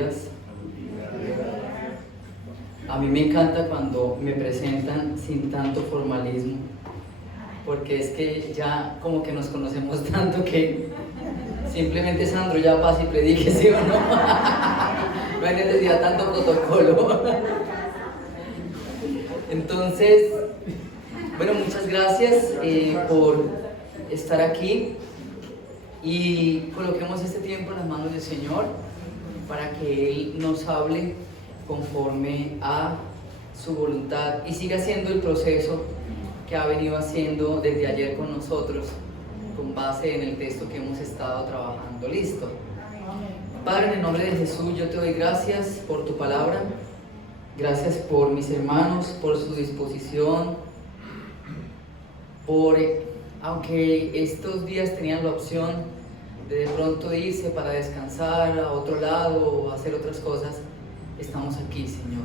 días. A mí me encanta cuando me presentan sin tanto formalismo, porque es que ya como que nos conocemos tanto que simplemente Sandro ya pasa y predique, ¿sí o no? No hay necesidad de tanto protocolo. Entonces, bueno, muchas gracias por estar aquí y coloquemos este tiempo en las manos del Señor para que Él nos hable conforme a su voluntad y siga haciendo el proceso que ha venido haciendo desde ayer con nosotros con base en el texto que hemos estado trabajando. Listo. Padre, en el nombre de Jesús, yo te doy gracias por tu palabra, gracias por mis hermanos, por su disposición, aunque estos días tenían la opción de pronto irse para descansar a otro lado o hacer otras cosas, estamos aquí, Señor.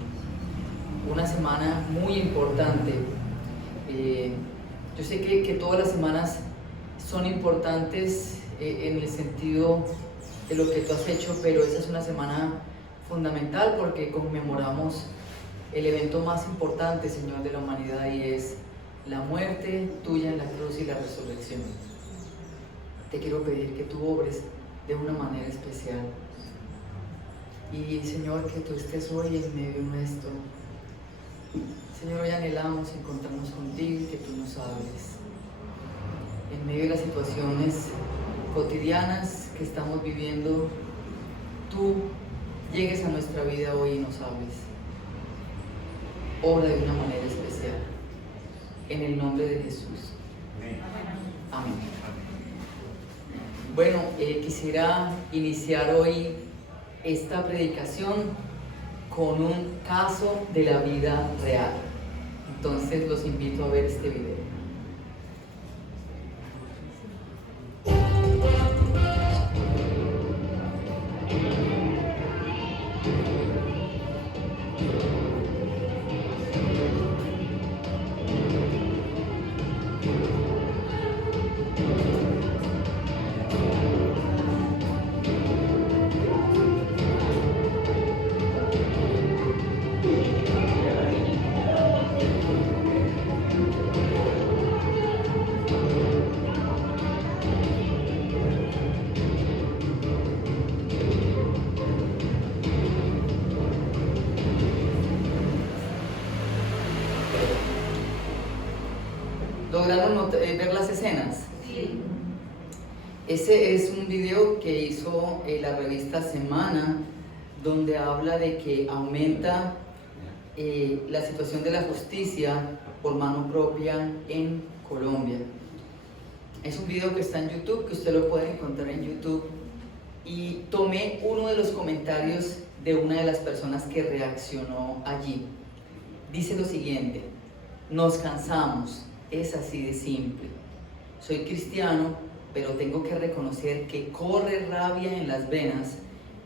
Una semana muy importante. Yo sé que todas las semanas son importantes en el sentido de lo que tú has hecho, pero esa es una semana fundamental porque conmemoramos el evento más importante, Señor, de la humanidad, y es la muerte tuya en la cruz y la resurrección. Te quiero pedir que tú obres de una manera especial. Y Señor, que tú estés hoy en medio nuestro. Señor, hoy anhelamos encontrarnos contigo y que tú nos hables. En medio de las situaciones cotidianas que estamos viviendo, tú llegues a nuestra vida hoy y nos hables. Obra de una manera especial. En el nombre de Jesús. Amén. Bueno, quisiera iniciar hoy esta predicación con un caso de la vida real. Entonces los invito a ver este video. ¿Lograron ver las escenas? Sí. Ese es un video que hizo la revista Semana, donde habla de que aumenta la situación de la justicia por mano propia en Colombia. Es un video que está en YouTube, que usted lo puede encontrar en YouTube, y tomé uno de los comentarios de una de las personas que reaccionó allí. Dice lo siguiente: nos cansamos. Es así de simple. Soy cristiano, pero tengo que reconocer que corre rabia en las venas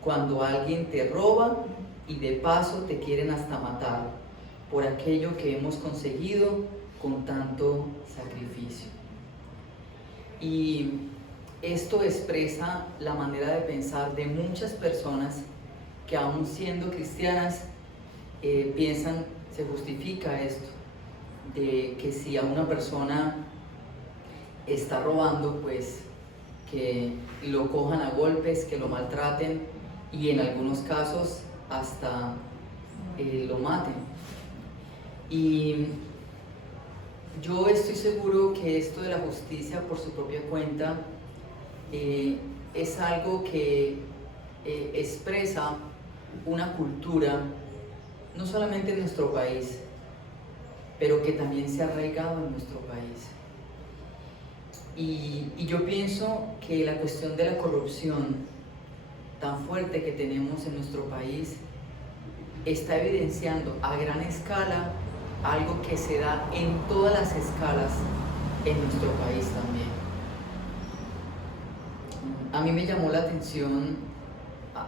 cuando alguien te roba y de paso te quieren hasta matar por aquello que hemos conseguido con tanto sacrificio. Y esto expresa la manera de pensar de muchas personas que, aún siendo cristianas, piensan, se justifica esto, de que si a una persona está robando, pues que lo cojan a golpes, que lo maltraten y en algunos casos hasta lo maten. Y yo estoy seguro que esto de la justicia por su propia cuenta es algo que expresa una cultura, no solamente en nuestro país, pero que también se ha arraigado en nuestro país. Y yo pienso que la cuestión de la corrupción tan fuerte que tenemos en nuestro país está evidenciando a gran escala algo que se da en todas las escalas en nuestro país también. A mí me llamó la atención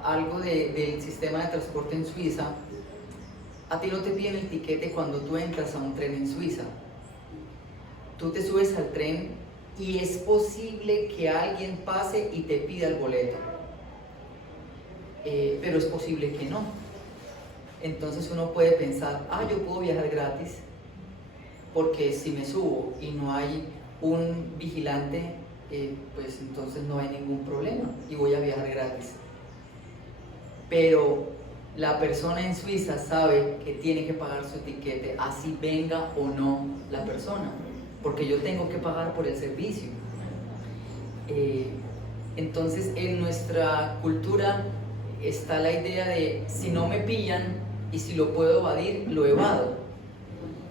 algo del sistema de transporte en Suiza. A ti no te piden el tiquete cuando tú entras a un tren en Suiza. Tú te subes al tren y es posible que alguien pase y te pida el boleto. pero es posible que no. Entonces uno puede pensar, yo puedo viajar gratis, porque si me subo y no hay un vigilante, pues entonces no hay ningún problema y voy a viajar gratis. Pero la persona en Suiza sabe que tiene que pagar su tiquete, así venga o no la persona, porque yo tengo que pagar por el servicio. Entonces en nuestra cultura está la idea de si no me pillan y si lo puedo evadir, lo evado.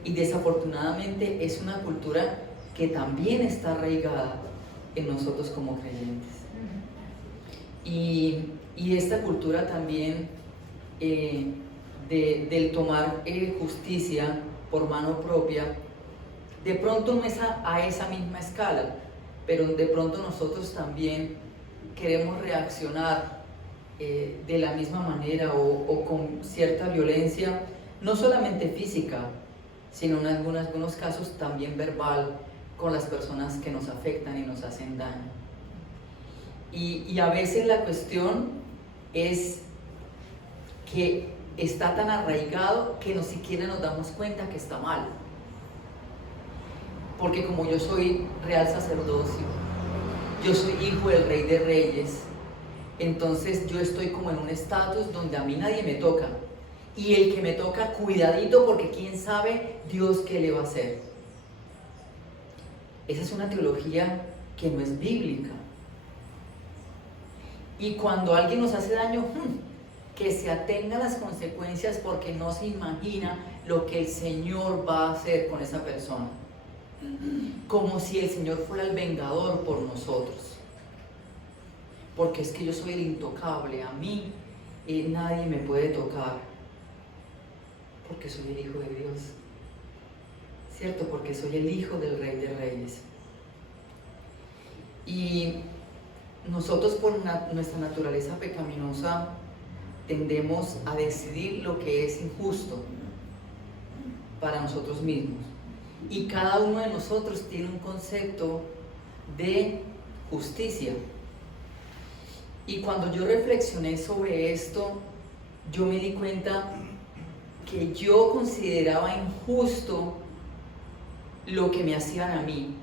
Y desafortunadamente es una cultura que también está arraigada en nosotros como creyentes. Y esta cultura también del tomar justicia por mano propia, de pronto no es a esa misma escala, pero de pronto nosotros también queremos reaccionar de la misma manera o con cierta violencia, no solamente física, sino en algunos casos también verbal, con las personas que nos afectan y nos hacen daño. Y a veces la cuestión es que está tan arraigado que ni siquiera nos damos cuenta que está mal. Porque como yo soy real sacerdocio, yo soy hijo del Rey de Reyes, entonces yo estoy como en un estatus donde a mí nadie me toca. Y el que me toca, cuidadito, porque quién sabe Dios qué le va a hacer. Esa es una teología que no es bíblica. Y cuando alguien nos hace daño, que se atenga a las consecuencias, porque no se imagina lo que el Señor va a hacer con esa persona. Como si el Señor fuera el vengador por nosotros. Porque es que yo soy el intocable, a mí nadie me puede tocar. Porque soy el Hijo de Dios. ¿Cierto? Porque soy el Hijo del Rey de Reyes. Y nosotros por nuestra naturaleza pecaminosa tendemos a decidir lo que es injusto para nosotros mismos. Y cada uno de nosotros tiene un concepto de justicia. Y cuando yo reflexioné sobre esto, yo me di cuenta que yo consideraba injusto lo que me hacían a mí,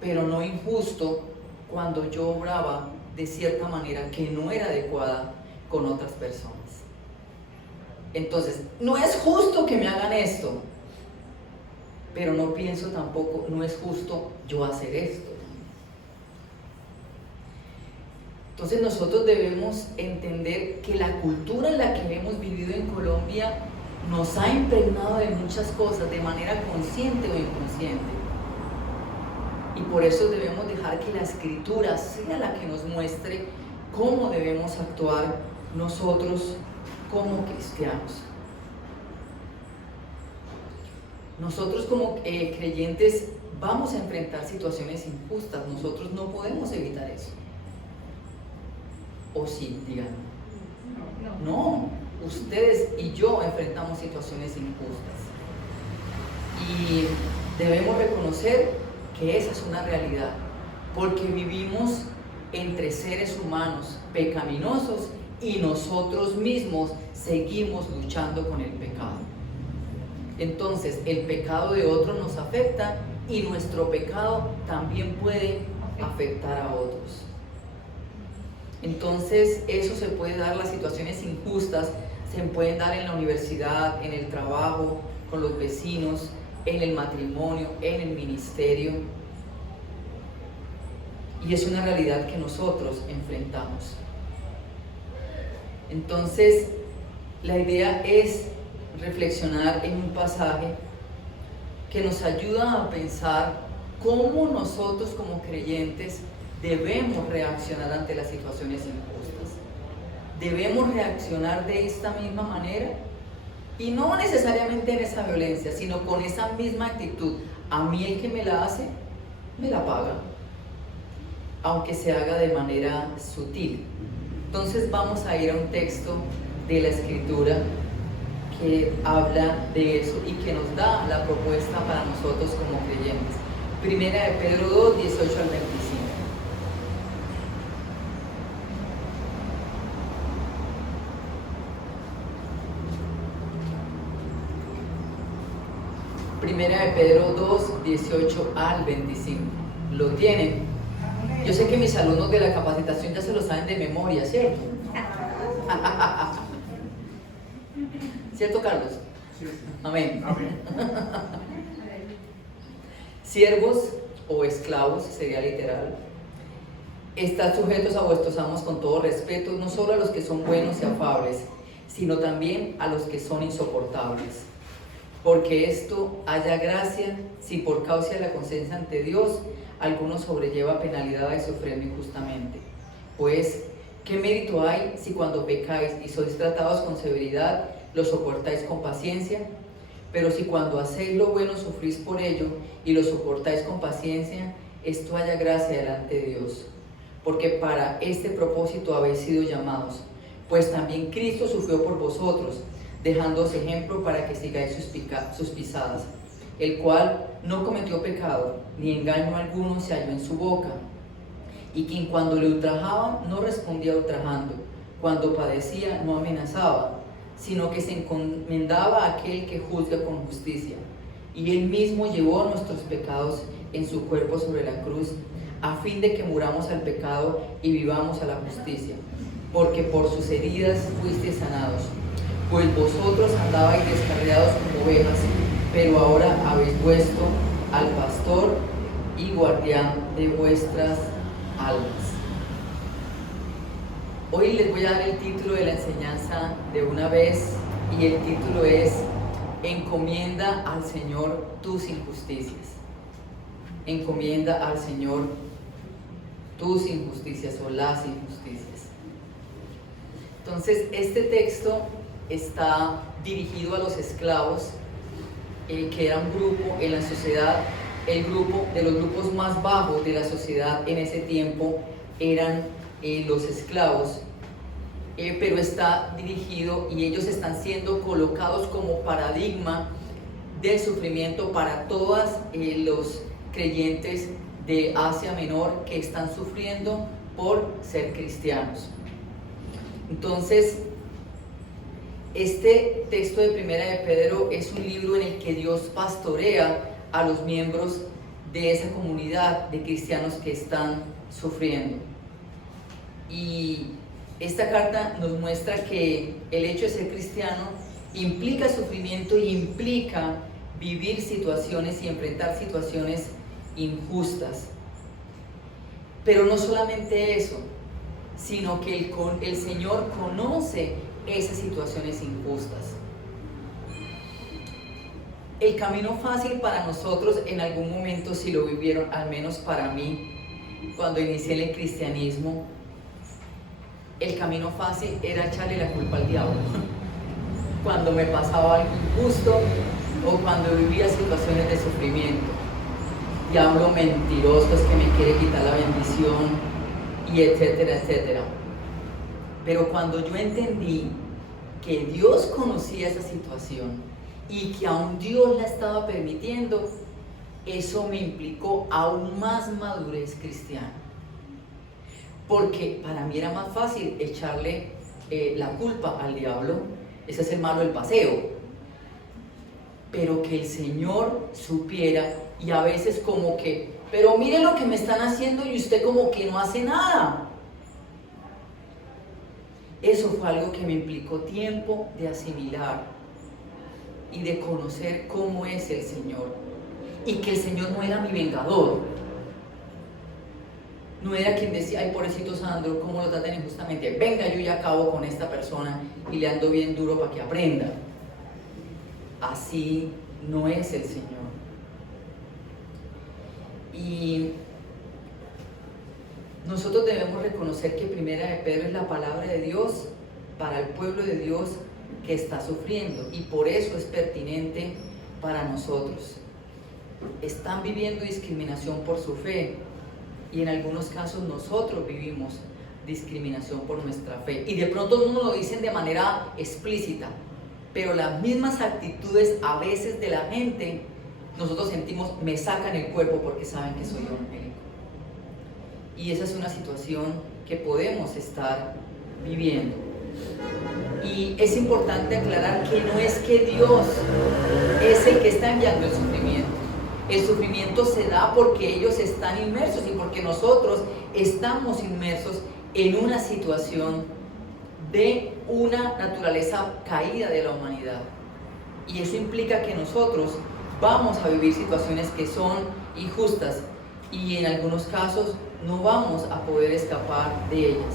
pero no injusto cuando yo obraba de cierta manera que no era adecuada con otras personas. Entonces, no es justo que me hagan esto, pero no pienso tampoco, no es justo yo hacer esto. Entonces nosotros debemos entender que la cultura en la que hemos vivido en Colombia nos ha impregnado de muchas cosas de manera consciente o inconsciente. Y por eso debemos dejar que la Escritura sea la que nos muestre cómo debemos actuar nosotros como cristianos. Nosotros como creyentes vamos a enfrentar situaciones injustas, nosotros no podemos evitar eso. ¿O sí? Díganme. No, ustedes y yo enfrentamos situaciones injustas. Y debemos reconocer que esa es una realidad, porque vivimos entre seres humanos pecaminosos y nosotros mismos seguimos luchando con el pecado. Entonces, el pecado de otro nos afecta y nuestro pecado también puede afectar a otros. Entonces, eso se puede dar, las situaciones injustas se pueden dar en la universidad, en el trabajo, con los vecinos, en el matrimonio, en el ministerio. Y es una realidad que nosotros enfrentamos. Entonces, la idea es reflexionar en un pasaje que nos ayuda a pensar cómo nosotros como creyentes debemos reaccionar ante las situaciones injustas. Debemos reaccionar de esta misma manera y no necesariamente en esa violencia, sino con esa misma actitud. A mí el que me la hace, me la paga, aunque se haga de manera sutil. Entonces vamos a ir a un texto de la Escritura que habla de eso y que nos da la propuesta para nosotros como creyentes. Primera de Pedro 2, 18 al 25. Primera de Pedro 2, 18 al 25. ¿Lo tienen? Yo sé que mis alumnos de la capacitación ya se lo saben de memoria, ¿cierto? ¿Cierto, Carlos? Sí. Amén. Amén. Siervos o esclavos, sería literal, estad sujetos a vuestros amos con todo respeto, no solo a los que son buenos y afables, sino también a los que son insoportables. Porque esto haya gracia si por causa de la conciencia ante Dios alguno sobrelleva penalidades sufriendo injustamente. Pues, ¿qué mérito hay si cuando pecáis y sois tratados con severidad, lo soportáis con paciencia? Pero si cuando hacéis lo bueno sufrís por ello y lo soportáis con paciencia, esto haya gracia delante de Dios. Porque para este propósito habéis sido llamados, pues también Cristo sufrió por vosotros, dejándoos ejemplo para que sigáis sus pisadas, el cual no cometió pecado, ni engaño alguno se halló en su boca, y quien cuando le ultrajaban no respondía ultrajando, cuando padecía no amenazaba, sino que se encomendaba a aquel que juzga con justicia, y él mismo llevó nuestros pecados en su cuerpo sobre la cruz, a fin de que muramos al pecado y vivamos a la justicia, porque por sus heridas fuisteis sanados. Pues vosotros andabais descarriados como ovejas, pero ahora habéis puesto al pastor y guardián de vuestras almas. Hoy les voy a dar el título de la enseñanza de una vez, y el título es Encomienda al Señor tus injusticias. Encomienda al Señor tus injusticias o las injusticias. Entonces, este texto está dirigido a los esclavos, que era un grupo en la sociedad, el grupo de los grupos más bajos de la sociedad en ese tiempo eran los esclavos, pero está dirigido y ellos están siendo colocados como paradigma del sufrimiento para todos los creyentes de Asia Menor que están sufriendo por ser cristianos. Entonces, este texto de Primera de Pedro es un libro en el que Dios pastorea a los miembros de esa comunidad de cristianos que están sufriendo. Y esta carta nos muestra que el hecho de ser cristiano implica sufrimiento y implica vivir situaciones y enfrentar situaciones injustas. Pero no solamente eso, sino que el Señor conoce esas situaciones injustas. El camino fácil para nosotros en algún momento, si lo vivieron, al menos para mí, cuando inicié el cristianismo, el camino fácil era echarle la culpa al diablo. Cuando me pasaba algo injusto o cuando vivía situaciones de sufrimiento. Diablo mentiroso, es que me quiere quitar la bendición, y etcétera, etcétera. Pero cuando yo entendí que Dios conocía esa situación y que aún Dios la estaba permitiendo, eso me implicó aún más madurez cristiana. Porque para mí era más fácil echarle la culpa al diablo, ese es el malo del paseo. Pero que el Señor supiera, y a veces como que, pero mire lo que me están haciendo y usted como que no hace nada. Eso fue algo que me implicó tiempo de asimilar y de conocer cómo es el Señor. Y que el Señor no era mi vengador. No era quien decía, ay, pobrecito Sandro, cómo lo tratan injustamente. Venga, yo ya acabo con esta persona y le ando bien duro para que aprenda. Así no es el Señor. Y nosotros debemos reconocer que Primera de Pedro es la palabra de Dios para el pueblo de Dios que está sufriendo, y por eso es pertinente para nosotros. Están viviendo discriminación por su fe, y en algunos casos nosotros vivimos discriminación por nuestra fe, y de pronto no nos lo dicen de manera explícita, pero las mismas actitudes a veces de la gente, nosotros sentimos, me sacan el cuerpo porque saben que soy evangélico. Y esa es una situación que podemos estar viviendo. Y es importante aclarar que no es que Dios es el que está enviando el sufrimiento. El sufrimiento se da porque ellos están inmersos y porque nosotros estamos inmersos en una situación de una naturaleza caída de la humanidad. Y eso implica que nosotros vamos a vivir situaciones que son injustas y en algunos casos no vamos a poder escapar de ellas.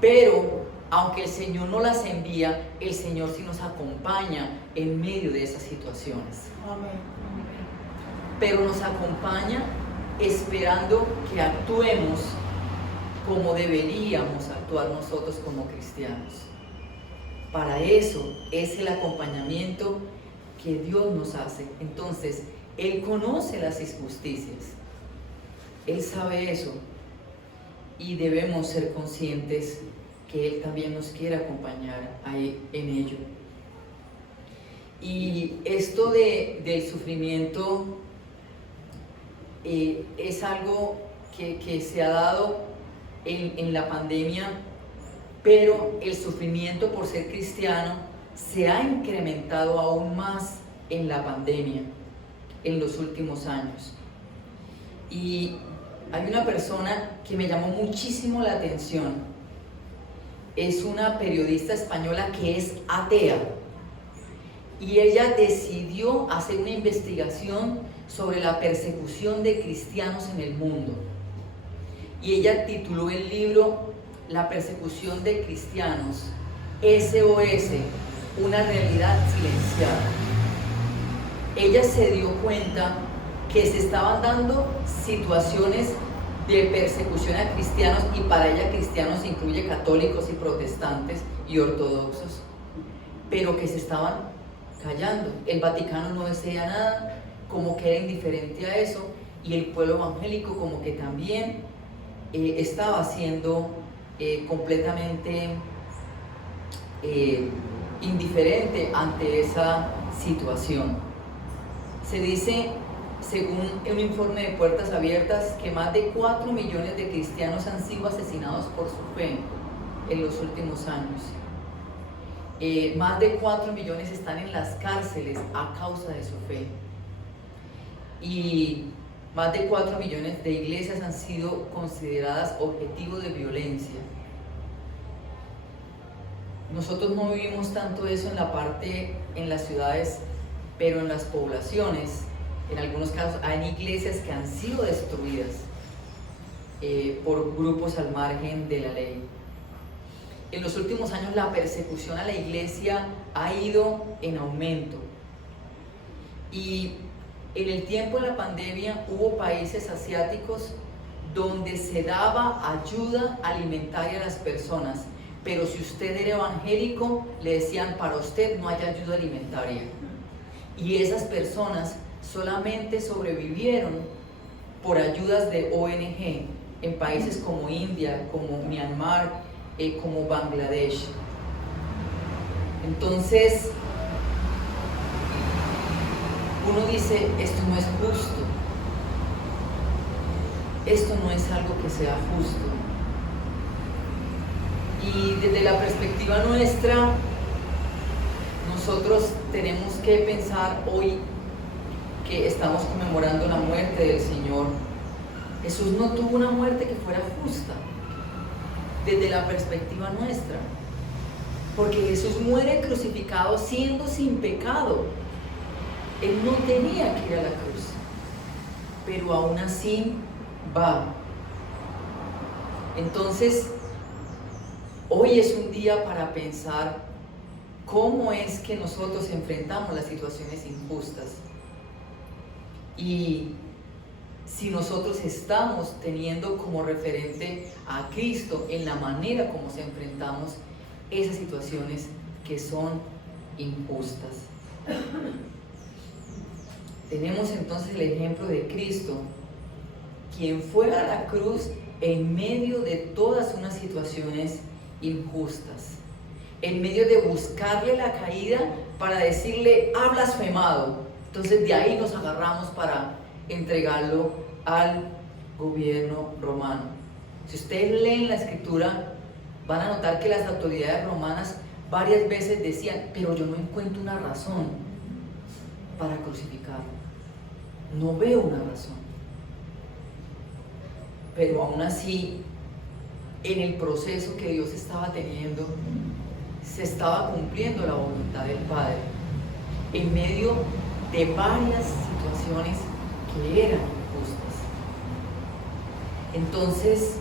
Pero aunque el Señor no las envía, el Señor sí nos acompaña en medio de esas situaciones. Amén. Pero nos acompaña esperando que actuemos como deberíamos actuar nosotros como cristianos. Para eso es el acompañamiento que Dios nos hace. Entonces, Él conoce las injusticias, Él sabe eso y debemos ser conscientes que Él también nos quiere acompañar ahí en ello. Y esto del sufrimiento es algo que se ha dado en la pandemia, pero el sufrimiento por ser cristiano se ha incrementado aún más en la pandemia, en los últimos años. Y hay una persona que me llamó muchísimo la atención. Es una periodista española que es atea y ella decidió hacer una investigación sobre la persecución de cristianos en el mundo. Y ella tituló el libro La persecución de cristianos, SOS, una realidad silenciada. Ella se dio cuenta que se estaban dando situaciones de persecución a cristianos, y para ella cristianos incluye católicos y protestantes y ortodoxos, pero que se estaban callando. El Vaticano no decía nada, como que era indiferente a eso, y el pueblo evangélico como que también estaba siendo completamente indiferente ante esa situación. Se dice, según un informe de Puertas Abiertas, que más de 4 millones de cristianos han sido asesinados por su fe en los últimos años. Más de 4 millones están en las cárceles a causa de su fe. Y más de 4 millones de iglesias han sido consideradas objetivo de violencia. Nosotros no vivimos tanto eso en las ciudades, pero en las poblaciones, en algunos casos hay iglesias que han sido destruidas por grupos al margen de la ley. En los últimos años la persecución a la iglesia ha ido en aumento. Y en el tiempo de la pandemia hubo países asiáticos donde se daba ayuda alimentaria a las personas, pero si usted era evangélico, le decían, para usted no hay ayuda alimentaria. Y esas personas solamente sobrevivieron por ayudas de ONG en países como India, como Myanmar, como Bangladesh. Entonces, uno dice, esto no es justo, esto no es algo que sea justo. Y desde la perspectiva nuestra, nosotros tenemos que pensar hoy que estamos conmemorando la muerte del Señor. Jesús no tuvo una muerte que fuera justa, desde la perspectiva nuestra, porque Jesús muere crucificado siendo sin pecado. Él no tenía que ir a la cruz, pero aún así va. Entonces, hoy es un día para pensar cómo es que nosotros enfrentamos las situaciones injustas. Y si nosotros estamos teniendo como referente a Cristo en la manera como se enfrentamos esas situaciones que son injustas. Tenemos entonces el ejemplo de Cristo, quien fue a la cruz en medio de todas unas situaciones injustas, en medio de buscarle la caída para decirle, ha blasfemado. Entonces de ahí nos agarramos para entregarlo al gobierno romano. Si ustedes leen la escritura, van a notar que las autoridades romanas varias veces decían, pero yo no encuentro una razón para crucificarlo, no veo una razón. Pero aún así, en el proceso que Dios estaba teniendo, se estaba cumpliendo la voluntad del Padre, en medio de varias situaciones que eran injustas. Entonces,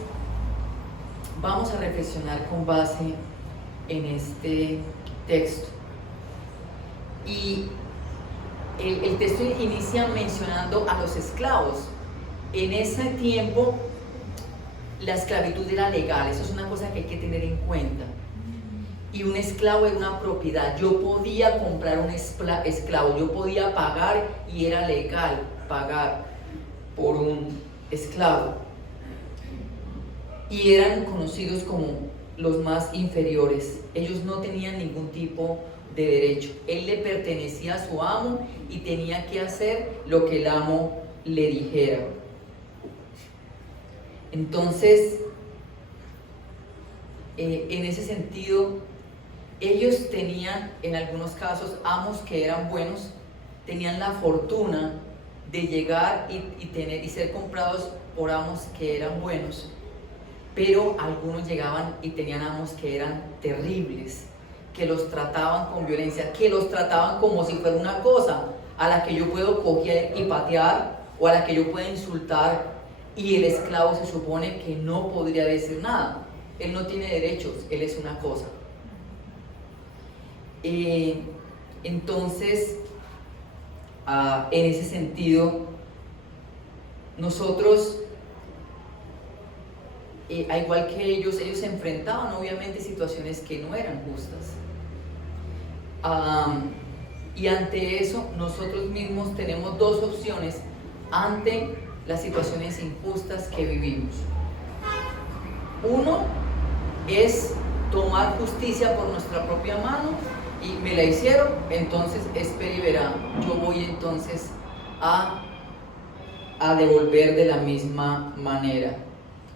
vamos a reflexionar con base en este texto. Y el texto inicia mencionando a los esclavos. En ese tiempo, la esclavitud era legal, eso es una cosa que hay que tener en cuenta. Y un esclavo era una propiedad. Yo podía comprar un esclavo, yo podía pagar y era legal pagar por un esclavo. Y eran conocidos como los más inferiores. Ellos no tenían ningún tipo de derecho. Él le pertenecía a su amo y tenía que hacer lo que el amo le dijera. Entonces, en ese sentido, ellos tenían, en algunos casos, amos que eran buenos, tenían la fortuna de llegar y ser comprados por amos que eran buenos, pero algunos llegaban y tenían amos que eran terribles, que los trataban con violencia, que los trataban como si fuera una cosa a la que yo puedo coger y patear, o a la que yo puedo insultar, y el esclavo se supone que no podría decir nada. Él no tiene derechos, él es una cosa. Entonces, en ese sentido, nosotros, al igual que ellos se enfrentaban obviamente situaciones que no eran justas. Y ante eso, nosotros mismos tenemos dos opciones ante las situaciones injustas que vivimos. Uno es tomar justicia por nuestra propia mano, y me la hicieron, entonces espera y verá, yo voy entonces a devolver de la misma manera.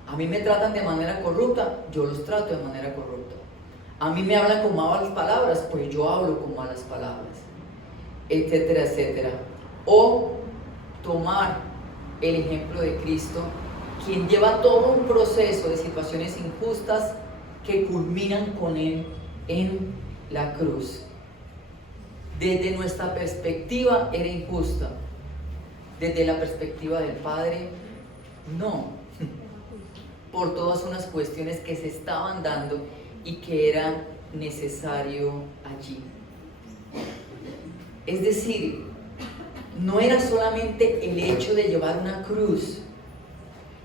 A mí me tratan de manera corrupta, yo los trato de manera corrupta. A mí me hablan con malas palabras, pues yo hablo con malas palabras, etcétera, etcétera. O tomar el ejemplo de Cristo, quien lleva todo un proceso de situaciones injustas que culminan con Él en la cruz. Desde nuestra perspectiva era injusta, desde la perspectiva del Padre, no, por todas unas cuestiones que se estaban dando y que era necesario allí. Es decir, no era solamente el hecho de llevar una cruz,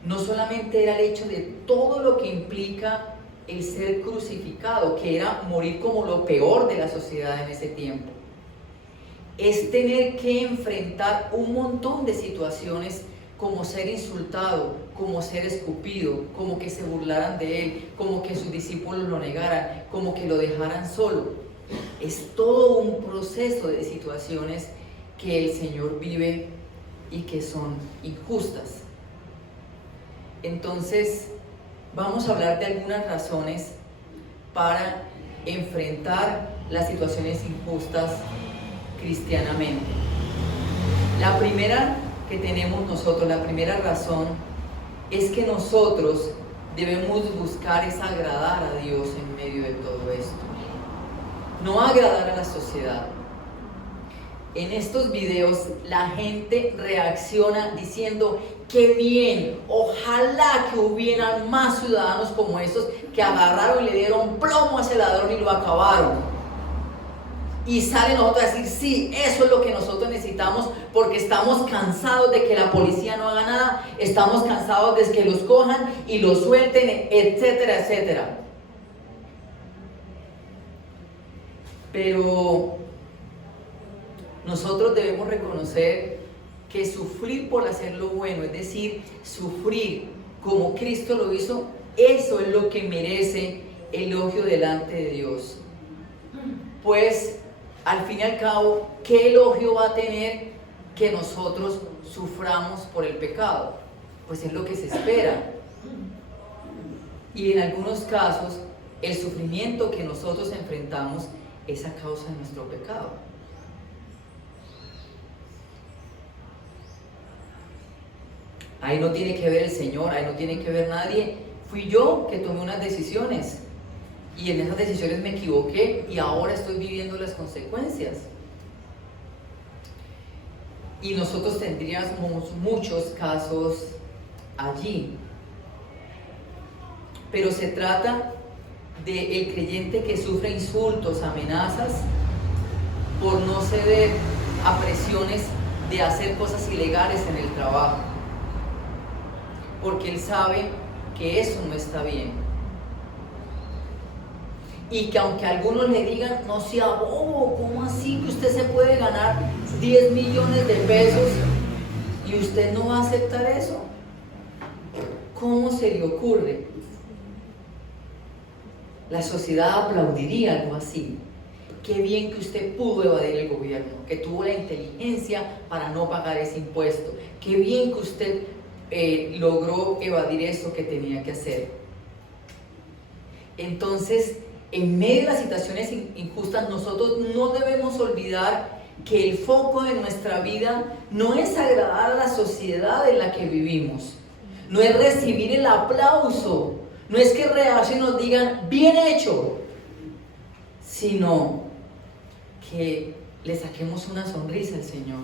no solamente era el hecho de todo lo que implica el ser crucificado, que era morir como lo peor de la sociedad en ese tiempo. Es tener que enfrentar un montón de situaciones, como ser insultado, como ser escupido, como que se burlaran de él, como que sus discípulos lo negaran, como que lo dejaran solo. Es todo un proceso de situaciones que el Señor vive y que son injustas. Entonces, vamos a hablar de algunas razones para enfrentar las situaciones injustas cristianamente. La primera que tenemos nosotros, la primera razón, es que nosotros debemos buscar es agradar a Dios en medio de todo esto, no agradar a la sociedad. En estos videos la gente reacciona diciendo: ¡qué bien! Ojalá que hubieran más ciudadanos como esos que agarraron y le dieron plomo a ese ladrón y lo acabaron. Y salen nosotros a decir: sí, eso es lo que nosotros necesitamos, porque estamos cansados de que la policía no haga nada, estamos cansados de que los cojan y los suelten, etcétera, etcétera. Pero nosotros debemos reconocer que sufrir por hacer lo bueno, es decir, sufrir como Cristo lo hizo, eso es lo que merece elogio delante de Dios. Pues, al fin y al cabo, ¿qué elogio va a tener que nosotros suframos por el pecado? Pues es lo que se espera. Y en algunos casos, El sufrimiento que nosotros enfrentamos es a causa de nuestro pecado. Ahí no tiene que ver el Señor, ahí no tiene que ver nadie. Fui yo que tomé unas decisiones y en esas decisiones me equivoqué y ahora estoy viviendo las consecuencias. Y nosotros tendríamos muchos casos allí. Pero se trata del creyente que sufre insultos, amenazas, por no ceder a presiones de hacer cosas ilegales en el trabajo. Porque él sabe que eso no está bien. Y que aunque algunos le digan, no sea bobo, ¿cómo así que usted se puede ganar 10 millones de pesos y usted no va a aceptar eso? ¿Cómo se le ocurre? La sociedad aplaudiría algo así. Qué bien que usted pudo evadir el gobierno, que tuvo la inteligencia para no pagar ese impuesto. Qué bien que usted logró evadir eso que tenía que hacer. Entonces, en medio de las situaciones injustas, nosotros no debemos olvidar que el foco de nuestra vida no es agradar a la sociedad en la que vivimos, no es recibir el aplauso, no es que reaccionen y nos digan, bien hecho, sino que le saquemos una sonrisa al Señor,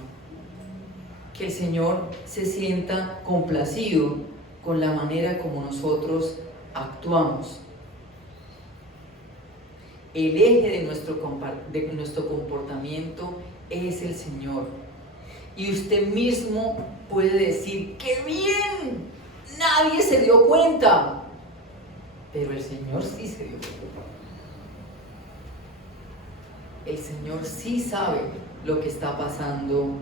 que el Señor se sienta complacido con la manera como nosotros actuamos. El eje de nuestro comportamiento es el Señor. Y usted mismo puede decir, ¡qué bien! Nadie se dio cuenta. Pero el Señor sí se dio cuenta. El Señor sí sabe lo que está pasando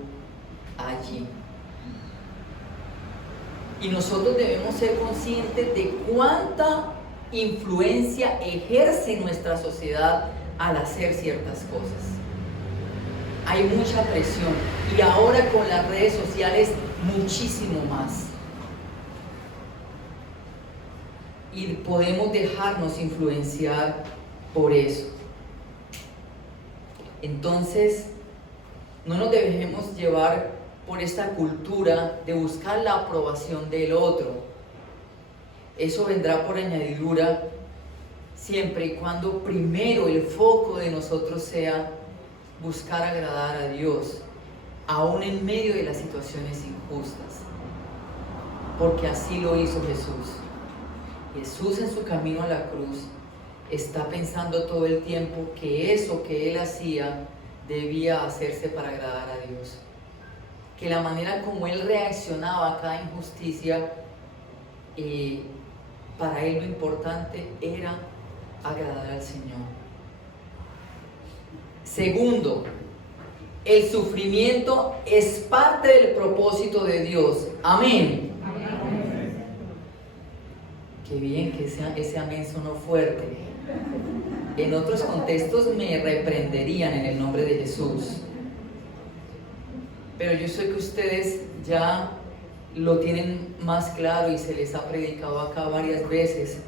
allí. Y nosotros debemos ser conscientes de cuánta influencia ejerce nuestra sociedad al hacer ciertas cosas. Hay mucha presión y ahora con las redes sociales muchísimo más. Y podemos dejarnos influenciar por eso. Entonces, no nos dejemos llevar por esta cultura de buscar la aprobación del otro. Eso vendrá por añadidura siempre y cuando primero el foco de nosotros sea buscar agradar a Dios, aún en medio de las situaciones injustas. Porque así lo hizo Jesús. Jesús en su camino a la cruz está pensando todo el tiempo que eso que él hacía debía hacerse para agradar a Dios. Que la manera como él reaccionaba a cada injusticia, para él lo importante era agradar al Señor. Segundo, el sufrimiento es parte del propósito de Dios. Amén. Amén. Qué bien que ese amén sonó fuerte. En otros contextos me reprenderían en el nombre de Jesús. Pero yo sé que ustedes ya lo tienen más claro y se les ha predicado acá varias veces,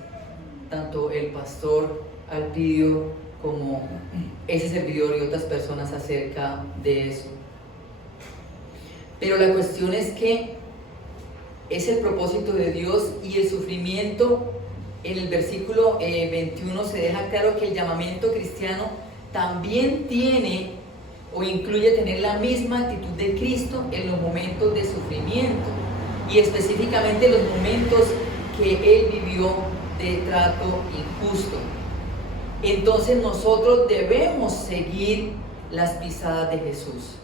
tanto el pastor Alpidio como ese servidor y otras personas acerca de eso. Pero la cuestión es que es el propósito de Dios y el sufrimiento. En el versículo 21 se deja claro que el llamamiento cristiano también tiene o incluye tener la misma actitud de Cristo en los momentos de sufrimiento y específicamente los momentos que Él vivió de trato injusto. Entonces nosotros debemos seguir las pisadas de Jesús.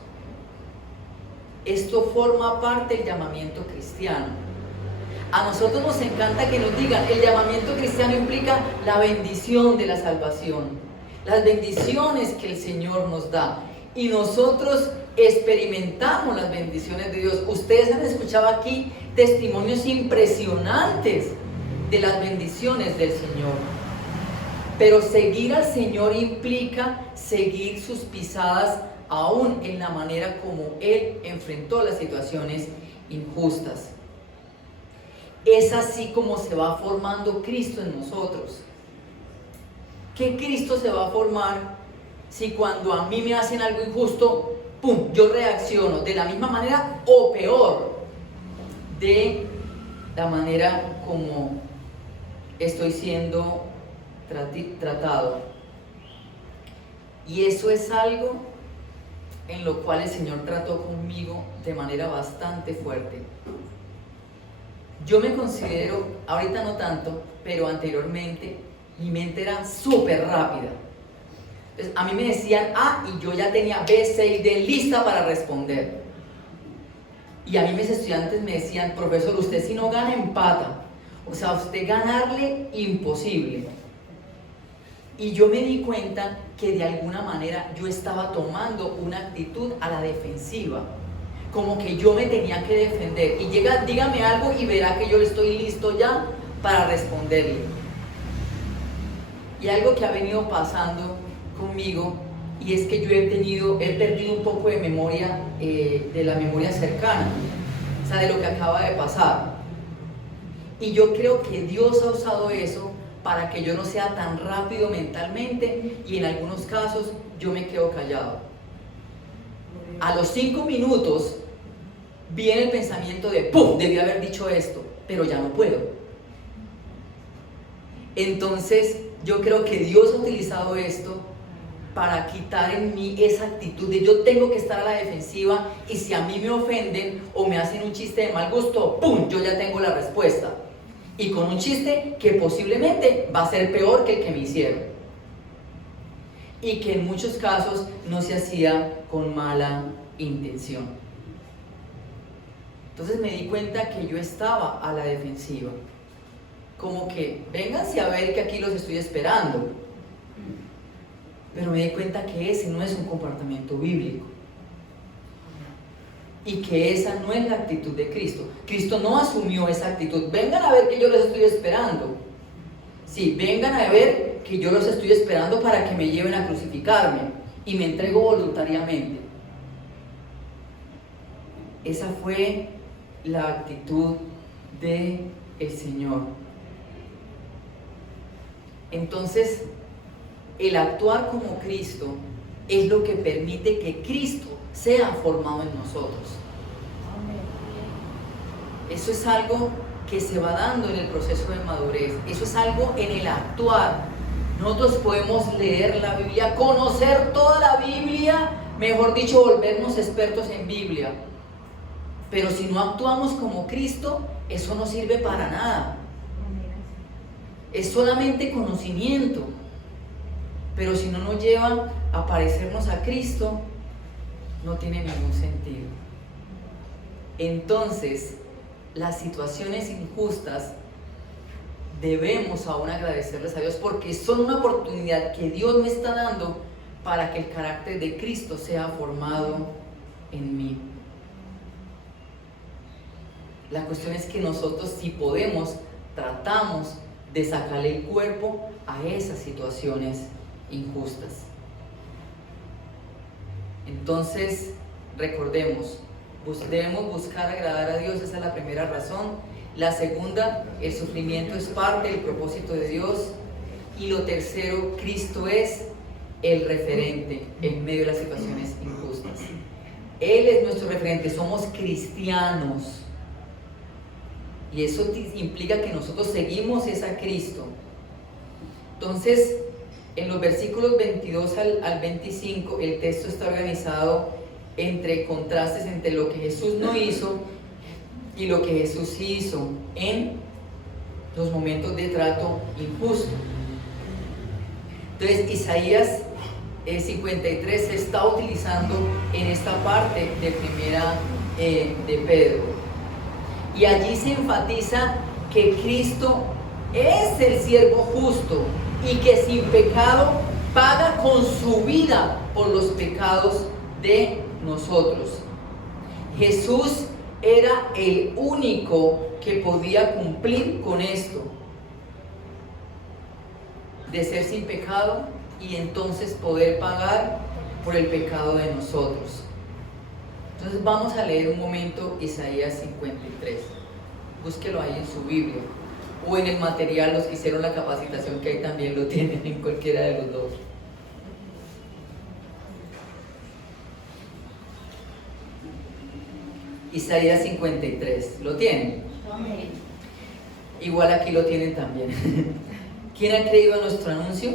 Esto forma parte del llamamiento cristiano. A nosotros nos encanta que nos digan, el llamamiento cristiano implica la bendición de la salvación, las bendiciones que el Señor nos da. Y nosotros experimentamos las bendiciones de Dios. Ustedes han escuchado aquí testimonios impresionantes de las bendiciones del Señor. Pero seguir al Señor implica seguir sus pisadas aún en la manera como Él enfrentó las situaciones injustas. Es así como se va formando Cristo en nosotros. ¿qué Cristo se va a formar si cuando a mí me hacen algo injusto, ¡pum!, yo reacciono de la misma manera o peor, de la manera como estoy siendo tratado? Y eso es algo en lo cual el Señor trató conmigo de manera bastante fuerte. Yo me considero, ahorita no tanto, pero anteriormente mi mente era súper rápida. Entonces, a mí me decían A y yo ya tenía B, C y D lista para responder. Y a mí mis estudiantes me decían: profesor, usted si no gana, empata. O sea, usted ganarle, imposible. Y yo me di cuenta que de alguna manera yo estaba tomando una actitud a la defensiva, como que yo me tenía que defender. Y dígame algo y verá que yo estoy listo ya para responderle. Y algo que ha venido pasando conmigo, y es que yo he perdido un poco de memoria, de la memoria cercana, o sea, de lo que acaba de pasar. Y yo creo que Dios ha usado eso para que yo no sea tan rápido mentalmente, y en algunos casos yo me quedo callado. A los 5 minutos viene el pensamiento de ¡pum!, debí haber dicho esto, pero ya no puedo. Entonces yo creo que Dios ha utilizado esto para quitar en mí esa actitud de yo tengo que estar a la defensiva, y si a mí me ofenden o me hacen un chiste de mal gusto, ¡pum!, yo ya tengo la respuesta. Y con un chiste que posiblemente va a ser peor que el que me hicieron. Y que en muchos casos no se hacía con mala intención. Entonces me di cuenta que yo estaba a la defensiva. Como que, vénganse a ver que aquí los estoy esperando. Pero me di cuenta que ese no es un comportamiento bíblico. Y que esa no es la actitud de Cristo. Cristo no asumió esa actitud. Vengan a ver que yo los estoy esperando. Sí, vengan a ver que yo los estoy esperando para que me lleven a crucificarme, y me entrego voluntariamente. Esa fue la actitud del Señor. Entonces, el actuar como Cristo es lo que permite que Cristo sea formado en nosotros. Eso es algo que se va dando en el proceso de madurez. Eso es algo en el actuar. Nosotros podemos leer la Biblia, conocer toda la Biblia, mejor dicho, volvernos expertos en Biblia. Pero si no actuamos como Cristo, eso no sirve para nada. Es solamente conocimiento. Pero si no nos lleva a parecernos a Cristo, no tiene ningún sentido. Entonces, las situaciones injustas debemos aún agradecerles a Dios, porque son una oportunidad que Dios me está dando para que el carácter de Cristo sea formado en mí. La cuestión es que nosotros, si podemos, tratamos de sacarle el cuerpo a esas situaciones injustas. Entonces, recordemos, debemos buscar agradar a Dios. Esa es la primera razón. La segunda, el sufrimiento es parte del propósito de Dios. Y lo tercero, Cristo es el referente en medio de las situaciones injustas. Él es nuestro referente, somos cristianos. Y eso implica que nosotros seguimos a Cristo. Entonces, en los versículos 22 al 25, el texto está organizado entre contrastes entre lo que Jesús no hizo y lo que Jesús sí hizo en los momentos de trato injusto. Entonces, Isaías 53 se está utilizando en esta parte de primera de Pedro. Y allí se enfatiza que Cristo es el siervo justo y que sin pecado paga con su vida por los pecados de nosotros. Jesús era el único que podía cumplir con esto, de ser sin pecado y entonces poder pagar por el pecado de nosotros. Entonces vamos a leer un momento Isaías 53. Búsquelo ahí en su Biblia. o en el material, los que hicieron la capacitación que ahí también lo tienen, en cualquiera de los dos. Isaías 53, ¿lo tienen? Amén. Igual aquí lo tienen también. ¿Quién ha creído a nuestro anuncio?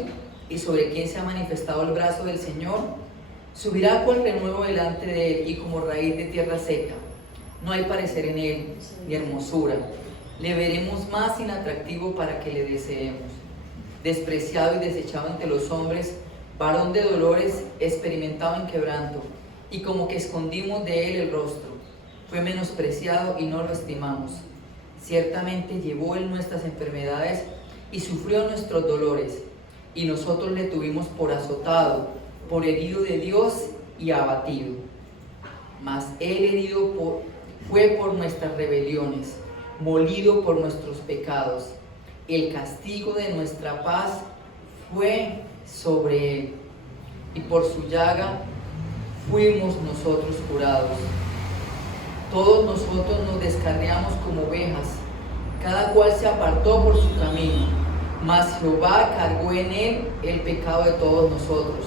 ¿Y sobre quién se ha manifestado el brazo del Señor? Subirá cual renuevo delante de él y como raíz de tierra seca. No hay parecer en él, ni hermosura. Le veremos más inatractivo para que le deseemos. Despreciado y desechado entre los hombres, varón de dolores, experimentado en quebranto, y como que escondimos de él el rostro. Fue menospreciado y no lo estimamos. Ciertamente llevó él nuestras enfermedades y sufrió nuestros dolores, y nosotros le tuvimos por azotado, por herido de Dios y abatido. Mas él herido fue por nuestras rebeliones, molido por nuestros pecados. El castigo de nuestra paz fue sobre él, y por su llaga fuimos nosotros curados. Todos nosotros nos descarriamos como ovejas, cada cual se apartó por su camino, mas Jehová cargó en él el pecado de todos nosotros.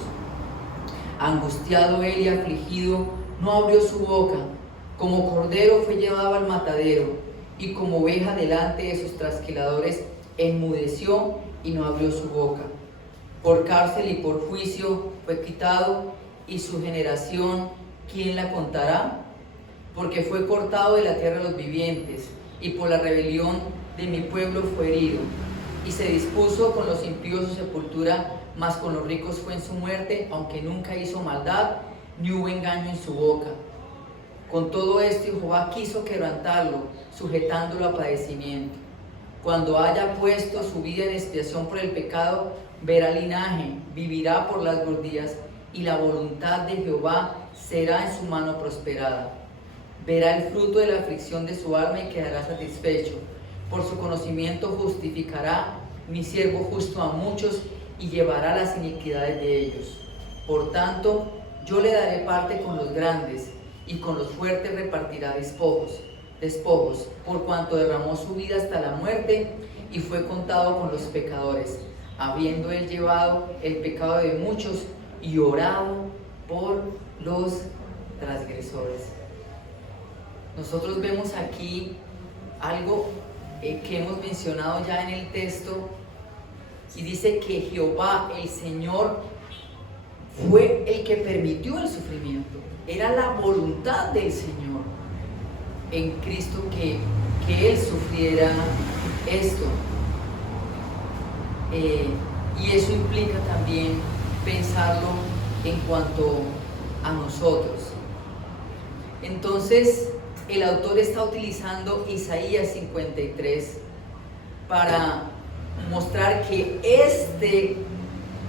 Angustiado él y afligido, no abrió su boca. Como cordero fue llevado al matadero, y como oveja delante de sus trasquiladores, enmudeció y no abrió su boca. Por cárcel y por juicio fue quitado, y su generación, ¿quién la contará? Porque fue cortado de la tierra de los vivientes, y por la rebelión de mi pueblo fue herido. Y se dispuso con los impíos su sepultura, mas con los ricos fue en su muerte, aunque nunca hizo maldad, ni hubo engaño en su boca. Con todo esto Jehová quiso quebrantarlo, sujetándolo a padecimiento. Cuando haya puesto su vida en expiación por el pecado, verá linaje, vivirá por largos días, y la voluntad de Jehová será en su mano prosperada. Verá el fruto de la aflicción de su alma y quedará satisfecho. Por su conocimiento justificará mi siervo justo a muchos y llevará las iniquidades de ellos. Por tanto, yo le daré parte con los grandes, y con los fuertes repartirá despojos, por cuanto derramó su vida hasta la muerte y fue contado con los pecadores, habiendo él llevado el pecado de muchos y orado por los transgresores. Nosotros vemos aquí algo que hemos mencionado ya en el texto, y dice que Jehová, el Señor, fue el que permitió el sufrimiento. Era la voluntad del Señor en Cristo que Él sufriera esto. Y eso implica también pensarlo en cuanto a nosotros. Entonces, el autor está utilizando Isaías 53 para mostrar que este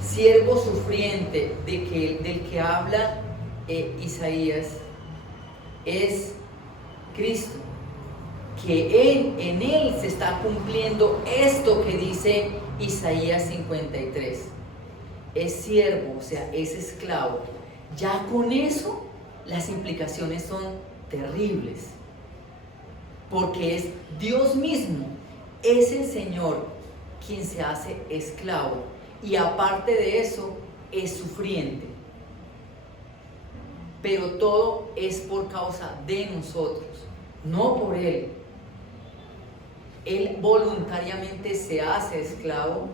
siervo sufriente del que habla Isaías es Cristo, que en él se está cumpliendo esto que dice Isaías 53. Es siervo, o sea, es esclavo. Ya con eso las implicaciones son terribles, porque es Dios mismo, es el Señor quien se hace esclavo, y aparte de eso es sufriente. Pero todo es por causa de nosotros, no por Él. Él voluntariamente se hace esclavo,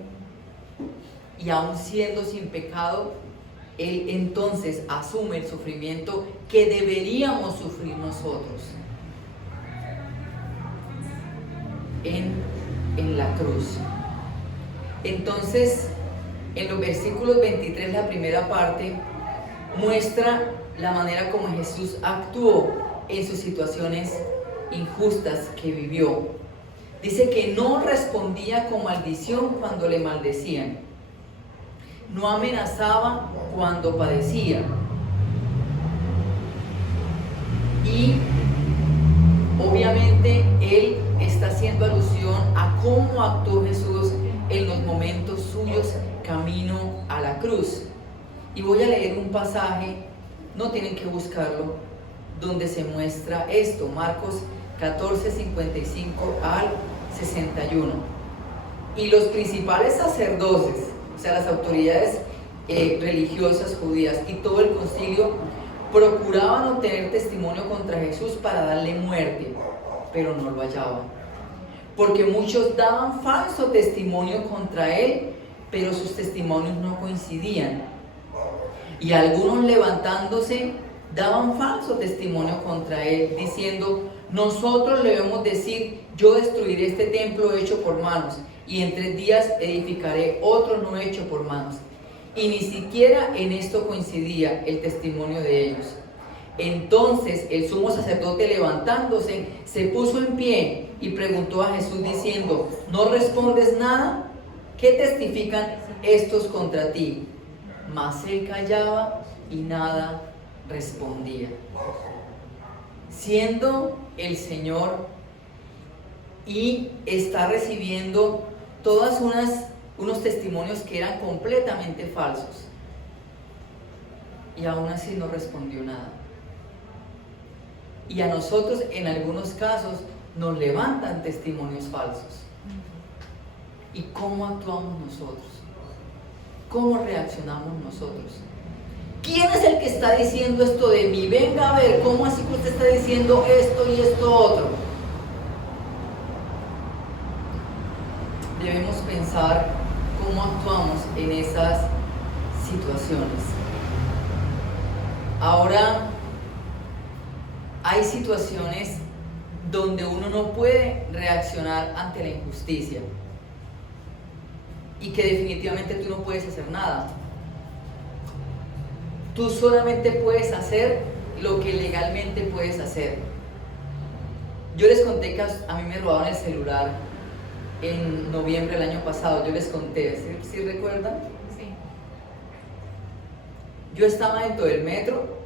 y aun siendo sin pecado, Él entonces asume el sufrimiento que deberíamos sufrir nosotros en la cruz. Entonces, en los versículos 23, la primera parte, muestra la manera como Jesús actuó en sus situaciones injustas que vivió. Dice que no respondía con maldición cuando le maldecían, no amenazaba cuando padecía, y obviamente él está haciendo alusión a cómo actuó Jesús en los momentos suyos camino a la cruz. Y voy a leer un pasaje, no tienen que buscarlo, donde se muestra esto, Marcos 14, 55 al 61. Y los principales sacerdotes, o sea, las autoridades religiosas judías y todo el concilio procuraban obtener testimonio contra Jesús para darle muerte, pero no lo hallaban. Porque muchos daban falso testimonio contra él, pero sus testimonios no coincidían. Y algunos levantándose daban falso testimonio contra él, diciendo: nosotros le debemos decir, yo destruiré este templo hecho por manos, y en 3 días edificaré otro no hecho por manos. Y ni siquiera en esto coincidía el testimonio de ellos. Entonces el sumo sacerdote, levantándose, se puso en pie y preguntó a Jesús diciendo: ¿no respondes nada? ¿Qué testifican estos contra ti? Mas él callaba y nada respondía. Siendo el Señor y está recibiendo todas unos testimonios que eran completamente falsos, y aún así no respondió nada. Y a nosotros en algunos casos nos levantan testimonios falsos. ¿Y cómo actuamos nosotros? ¿Cómo reaccionamos nosotros? ¿Quién es el que está diciendo esto de mí? Venga a ver, ¿cómo así que usted está diciendo esto y esto otro? Debemos pensar cómo actuamos en esas situaciones. Ahora, hay situaciones donde uno no puede reaccionar ante la injusticia y que definitivamente tú no puedes hacer nada. Tú solamente puedes hacer lo que legalmente puedes hacer. Yo les conté que a mí me robaron el celular en noviembre del año pasado. Yo les conté, ¿sí recuerdan? Sí. Yo estaba dentro del metro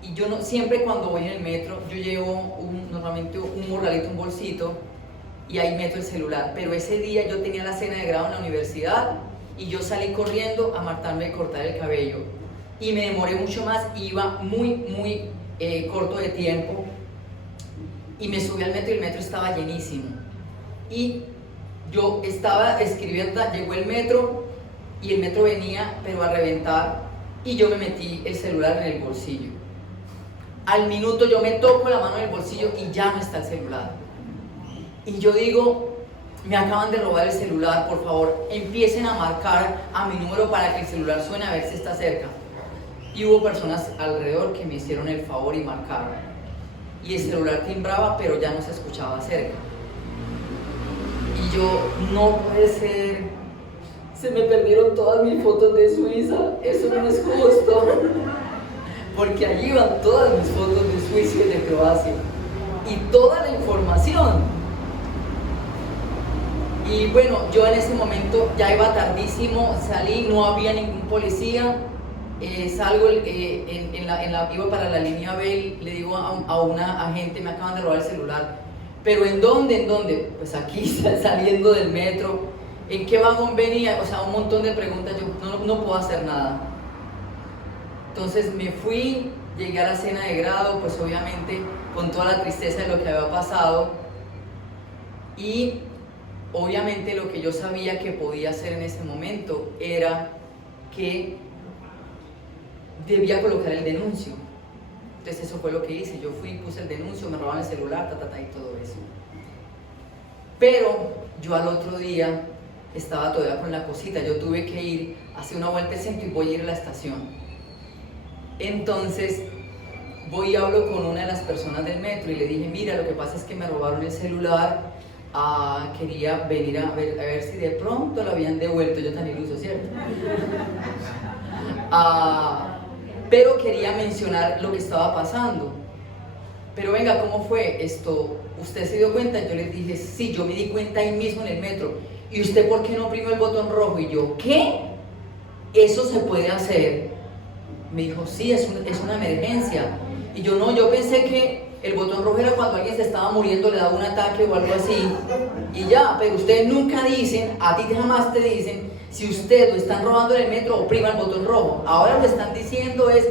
y yo no, siempre cuando voy en el metro yo llevo normalmente un morralito, un bolsito, y ahí meto el celular. Pero ese día yo tenía la cena de grado en la universidad y yo salí corriendo a matarme de cortar el cabello y me demoré mucho más, iba muy corto de tiempo y me subí al metro y el metro estaba llenísimo y yo estaba escribiendo, llegó el metro y el metro venía pero a reventar y yo me metí el celular en el bolsillo. Al minuto yo me toco la mano en el bolsillo y ya no está el celular. Y yo digo: me acaban de robar el celular, por favor, empiecen a marcar a mi número para que el celular suene a ver si está cerca. Y hubo personas alrededor que me hicieron el favor y marcaron. Y el celular timbraba, pero ya no se escuchaba cerca. Y yo: no puede ser, se me perdieron todas mis fotos de Suiza, eso no es justo. Porque allí iban todas mis fotos de Suiza y de Croacia. Y toda la información. Y bueno, yo en ese momento ya iba tardísimo, salí, no había ningún policía. Salgo, iba para la línea B, le digo a una agente: me acaban de robar el celular. ¿Pero en dónde? ¿En dónde? Pues aquí, saliendo del metro. ¿En qué vagón venía? O sea, un montón de preguntas. Yo no puedo hacer nada. Entonces me fui, llegué a la cena de grado, pues obviamente con toda la tristeza de lo que había pasado, y obviamente lo que yo sabía que podía hacer en ese momento era que debía colocar el denuncio. Entonces eso fue lo que hice. Yo fui, puse el denuncio, me robaron el celular, y todo eso. Pero yo al otro día estaba todavía con la cosita. Yo tuve que ir, hacer una vuelta al centro y voy a ir a la estación. Entonces voy y hablo con una de las personas del metro y le dije: mira, lo que pasa es que me robaron el celular, quería venir a ver si de pronto lo habían devuelto. Yo tan iluso, ¿cierto? Pero quería mencionar lo que estaba pasando. Pero venga, ¿cómo fue esto? ¿Usted se dio cuenta? Yo les dije: sí, yo me di cuenta ahí mismo en el metro. ¿Y usted por qué no oprimió el botón rojo? Y yo: ¿qué? ¿Eso se puede hacer? Me dijo: sí, es una emergencia. Y yo: no, yo pensé que el botón rojo era cuando alguien se estaba muriendo, le daba un ataque o algo así, y ya. Pero ustedes nunca dicen, a ti jamás te dicen, si usted lo están robando en el metro, oprima el botón rojo. Ahora lo que están diciendo es,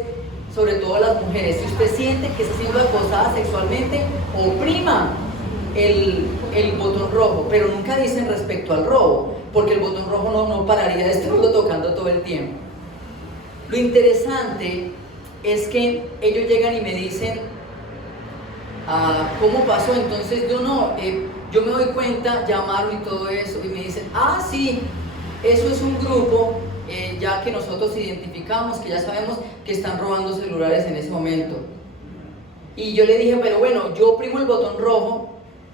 sobre todo las mujeres, si usted siente que está siendo acosada sexualmente, oprima el botón rojo, pero nunca dicen respecto al robo, porque el botón rojo no pararía de estarlo tocando todo el tiempo. Lo interesante es que ellos llegan y me dicen, ¿cómo pasó? Entonces yo me doy cuenta, llamaron y todo eso, y me dicen, sí, eso es un grupo, ya que nosotros identificamos, que ya sabemos que están robando celulares en ese momento. Y yo le dije, pero bueno, yo oprimo el botón rojo,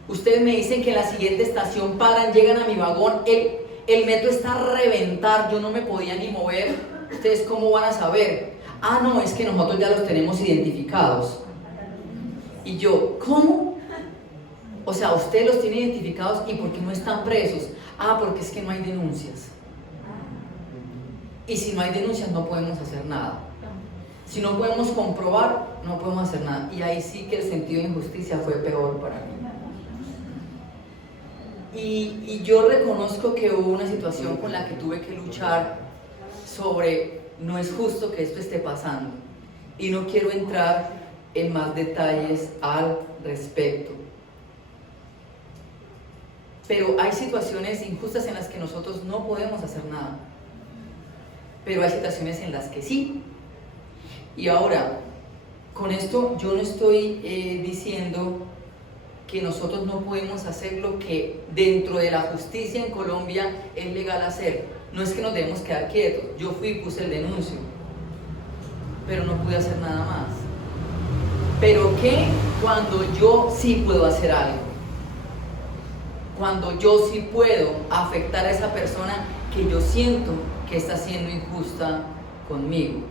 ustedes me dicen que en la siguiente estación paran, llegan a mi vagón, el metro está a reventar, yo no me podía ni mover, ¿ustedes cómo van a saber? No, es que nosotros ya los tenemos identificados. Y yo, ¿cómo? O sea, ustedes los tienen identificados, ¿y por qué no están presos? Porque es que no hay denuncias. Y si no hay denuncias no podemos hacer nada. Si no podemos comprobar, no podemos hacer nada. Y ahí sí que el sentido de injusticia fue peor para mí. Y yo reconozco que hubo una situación con la que tuve que luchar sobre, no es justo que esto esté pasando. Y no quiero entrar en más detalles al respecto. Pero hay situaciones injustas en las que nosotros no podemos hacer nada. Pero hay situaciones en las que sí. Y ahora, con esto yo no estoy diciendo que nosotros no podemos hacer lo que dentro de la justicia en Colombia es legal hacer. No es que nos debemos quedar quietos. Yo fui y puse el denuncio, pero no pude hacer nada más. Pero ¿qué? Cuando yo sí puedo hacer algo. Cuando yo sí puedo afectar a esa persona que yo siento que está siendo injusta conmigo.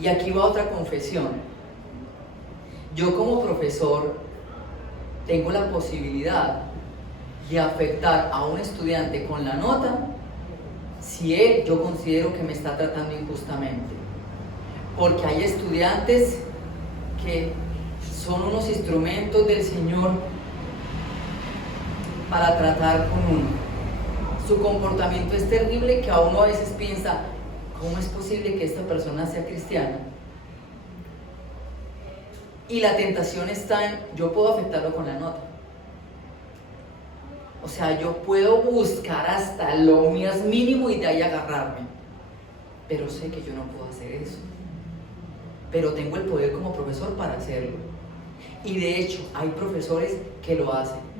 Y aquí va otra confesión. Yo como profesor tengo la posibilidad de afectar a un estudiante con la nota si yo considero que me está tratando injustamente. Porque hay estudiantes que son unos instrumentos del Señor para tratar con uno. Su comportamiento es terrible, que a uno a veces piensa, ¿cómo es posible que esta persona sea cristiana? Y la tentación está en, yo puedo afectarlo con la nota. O sea, yo puedo buscar hasta lo más mínimo y de ahí agarrarme. Pero sé que yo no puedo hacer eso. Pero tengo el poder como profesor para hacerlo. Y de hecho, hay profesores que lo hacen.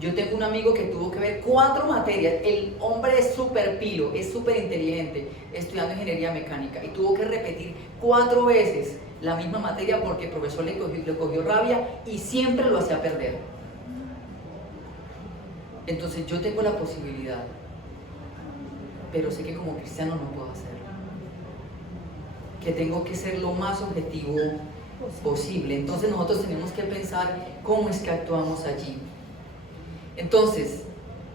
Yo tengo un amigo que tuvo que ver 4 materias. El hombre es súper pilo, es súper inteligente, estudiando ingeniería mecánica, y tuvo que repetir 4 veces la misma materia porque el profesor le cogió rabia y siempre lo hacía perder. Entonces yo tengo la posibilidad, pero sé que como cristiano no puedo hacerlo. Que tengo que ser lo más objetivo posible. Entonces nosotros tenemos que pensar cómo es que actuamos allí. Entonces,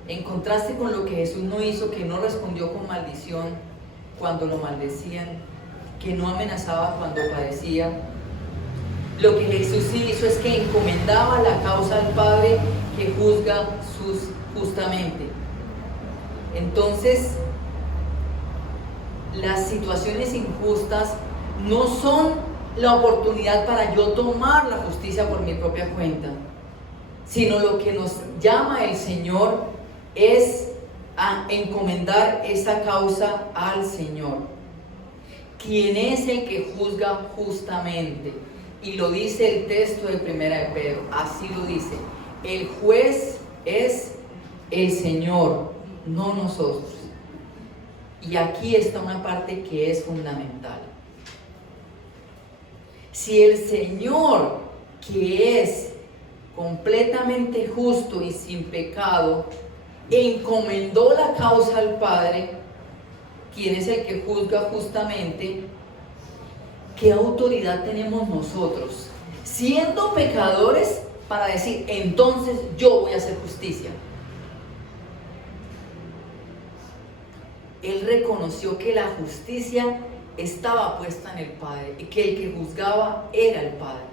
en contraste con lo que Jesús no hizo, que no respondió con maldición cuando lo maldecían, que no amenazaba cuando padecía, lo que Jesús sí hizo es que encomendaba la causa al Padre que juzga justamente. Entonces, las situaciones injustas no son la oportunidad para yo tomar la justicia por mi propia cuenta, sino lo que nos llama el Señor es a encomendar esa causa al Señor, quien es el que juzga justamente. Y lo dice el texto de Primera de Pedro, así lo dice: el juez es el Señor, no nosotros. Y aquí está una parte que es fundamental. Si el Señor, que es completamente justo y sin pecado, encomendó la causa al Padre, quien es el que juzga justamente, ¿qué autoridad tenemos nosotros, siendo pecadores, para decir, entonces yo voy a hacer justicia? Él reconoció que la justicia estaba puesta en el Padre y que el que juzgaba era el Padre.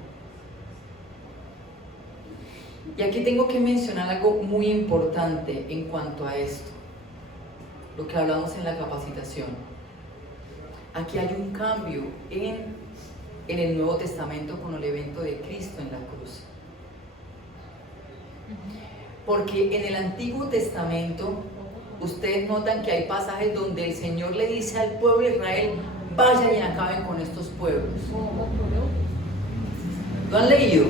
Y aquí tengo que mencionar algo muy importante en cuanto a esto, lo que hablamos en la capacitación. Aquí hay un cambio en el Nuevo Testamento con el evento de Cristo en la cruz. Porque en el Antiguo Testamento, ustedes notan que hay pasajes donde el Señor le dice al pueblo de Israel: vayan y acaben con estos pueblos. ¿Lo han leído?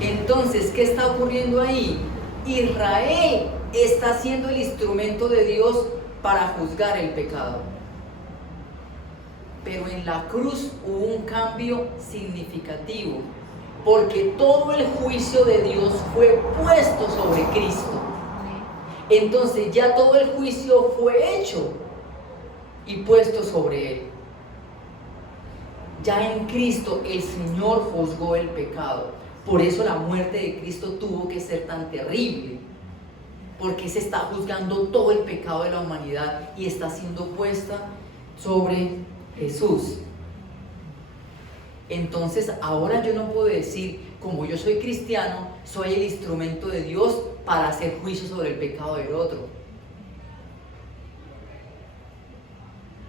Entonces, ¿qué está ocurriendo ahí? Israel está siendo el instrumento de Dios para juzgar el pecado. Pero en la cruz hubo un cambio significativo, porque todo el juicio de Dios fue puesto sobre Cristo. Entonces ya todo el juicio fue hecho y puesto sobre Él. Ya en Cristo el Señor juzgó el pecado. Por eso la muerte de Cristo tuvo que ser tan terrible, porque se está juzgando todo el pecado de la humanidad y está siendo puesta sobre Jesús. Entonces ahora yo no puedo decir, como yo soy cristiano, soy el instrumento de Dios para hacer juicio sobre el pecado del otro.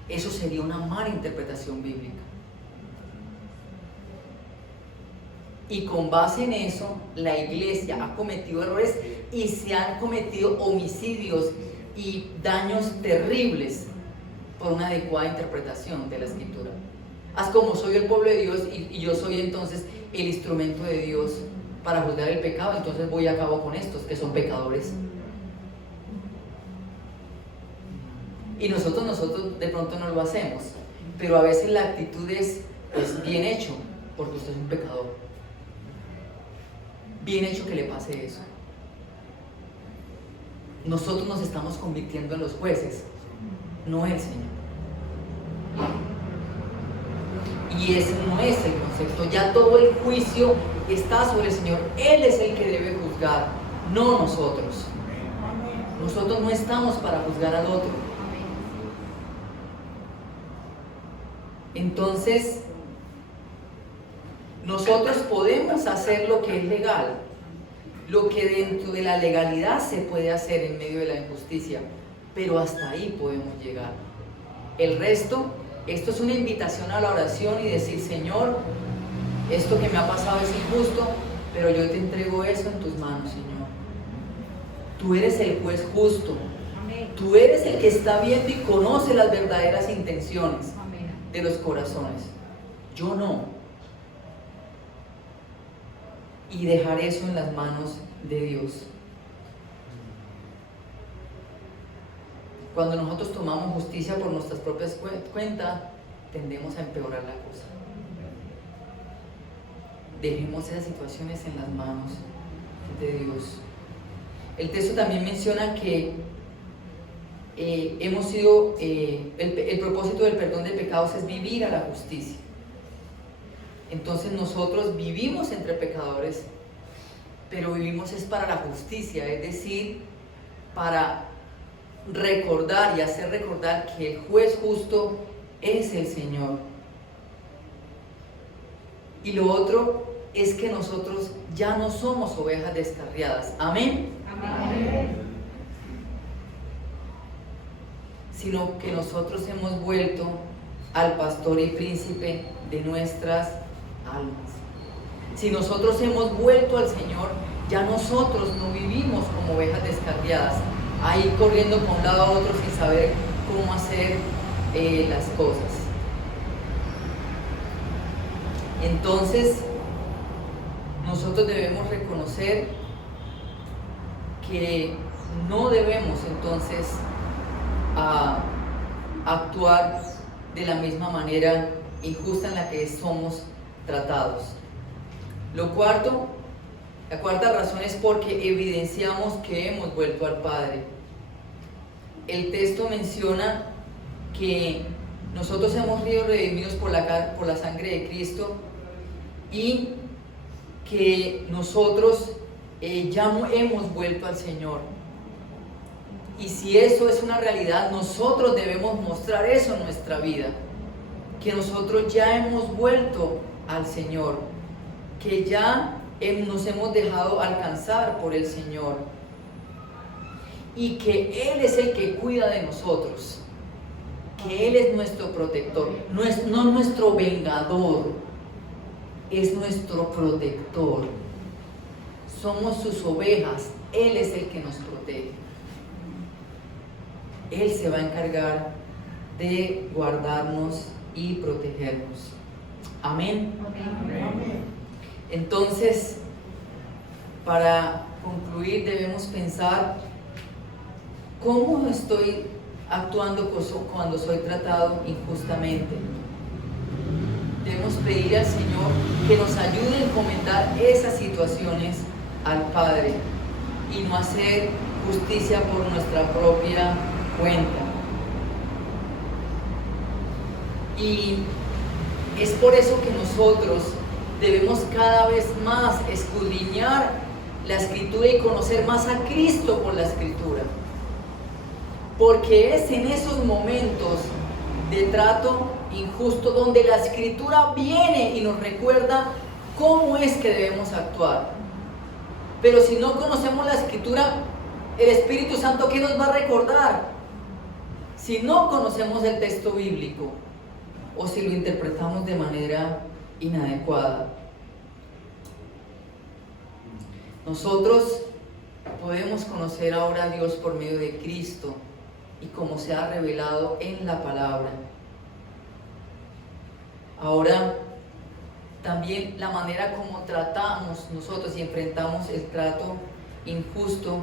Eso sería una mala interpretación bíblica. Y con base en eso, la iglesia ha cometido errores y se han cometido homicidios y daños terribles por una adecuada interpretación de la Escritura. Haz como soy el pueblo de Dios y yo soy entonces el instrumento de Dios para juzgar el pecado, entonces voy a cabo con estos que son pecadores. Y nosotros de pronto no lo hacemos, pero a veces la actitud es pues bien hecho, porque usted es un pecador. Bien hecho que le pase eso. Nosotros nos estamos convirtiendo en los jueces, no el Señor. Y ese no es el concepto. Ya todo el juicio está sobre el Señor. Él es el que debe juzgar, no nosotros. Nosotros no estamos para juzgar al otro. Entonces, nosotros podemos hacer lo que es legal, lo que dentro de la legalidad se puede hacer en medio de la injusticia, pero hasta ahí podemos llegar. El resto, esto es una invitación a la oración y decir: Señor, esto que me ha pasado es injusto, pero yo te entrego eso en tus manos, Señor. Tú eres el juez justo. Tú eres el que está viendo y conoce las verdaderas intenciones de los corazones. Yo no. Y dejar eso en las manos de Dios. Cuando nosotros tomamos justicia por nuestras propias cuentas, tendemos a empeorar la cosa. Dejemos esas situaciones en las manos de Dios. El texto también menciona que hemos sido, el propósito del perdón de pecados es vivir a la justicia. Entonces nosotros vivimos entre pecadores, pero vivimos es para la justicia, es decir, para recordar y hacer recordar que el juez justo es el Señor. Y lo otro es que nosotros ya no somos ovejas descarriadas. Amén. Amén. Sino que nosotros hemos vuelto al pastor y príncipe de nuestras almas. Si nosotros hemos vuelto al Señor, ya nosotros no vivimos como ovejas descarriadas, ahí corriendo por un lado a otro sin saber cómo hacer las cosas. Entonces, nosotros debemos reconocer que no debemos entonces actuar de la misma manera injusta en la que somos tratados. La cuarta razón es porque evidenciamos que hemos vuelto al Padre. El texto menciona que nosotros hemos sido redimidos por la sangre de Cristo y que nosotros ya hemos vuelto al Señor. Y si eso es una realidad, nosotros debemos mostrar eso en nuestra vida, que nosotros ya hemos vuelto al Señor, que ya nos hemos dejado alcanzar por el Señor y que Él es el que cuida de nosotros, que Él es nuestro protector, no nuestro vengador, es nuestro protector. somos sus ovejas, Él es el que nos protege. Él se va a encargar de guardarnos y protegernos. Amén. Amén. Entonces, para concluir, debemos pensar cómo estoy actuando cuando soy tratado injustamente. Debemos pedir al Señor que nos ayude a encomendar esas situaciones al Padre y no hacer justicia por nuestra propia cuenta. Y es por eso que nosotros debemos cada vez más escudriñar la Escritura y conocer más a Cristo por la Escritura. Porque es en esos momentos de trato injusto donde la Escritura viene y nos recuerda cómo es que debemos actuar. Pero si no conocemos la Escritura, el Espíritu Santo, ¿qué nos va a recordar? Si no conocemos el texto bíblico o si lo interpretamos de manera inadecuada. Nosotros podemos conocer ahora a Dios por medio de Cristo y como se ha revelado en la palabra. Ahora, también la manera como tratamos nosotros y enfrentamos el trato injusto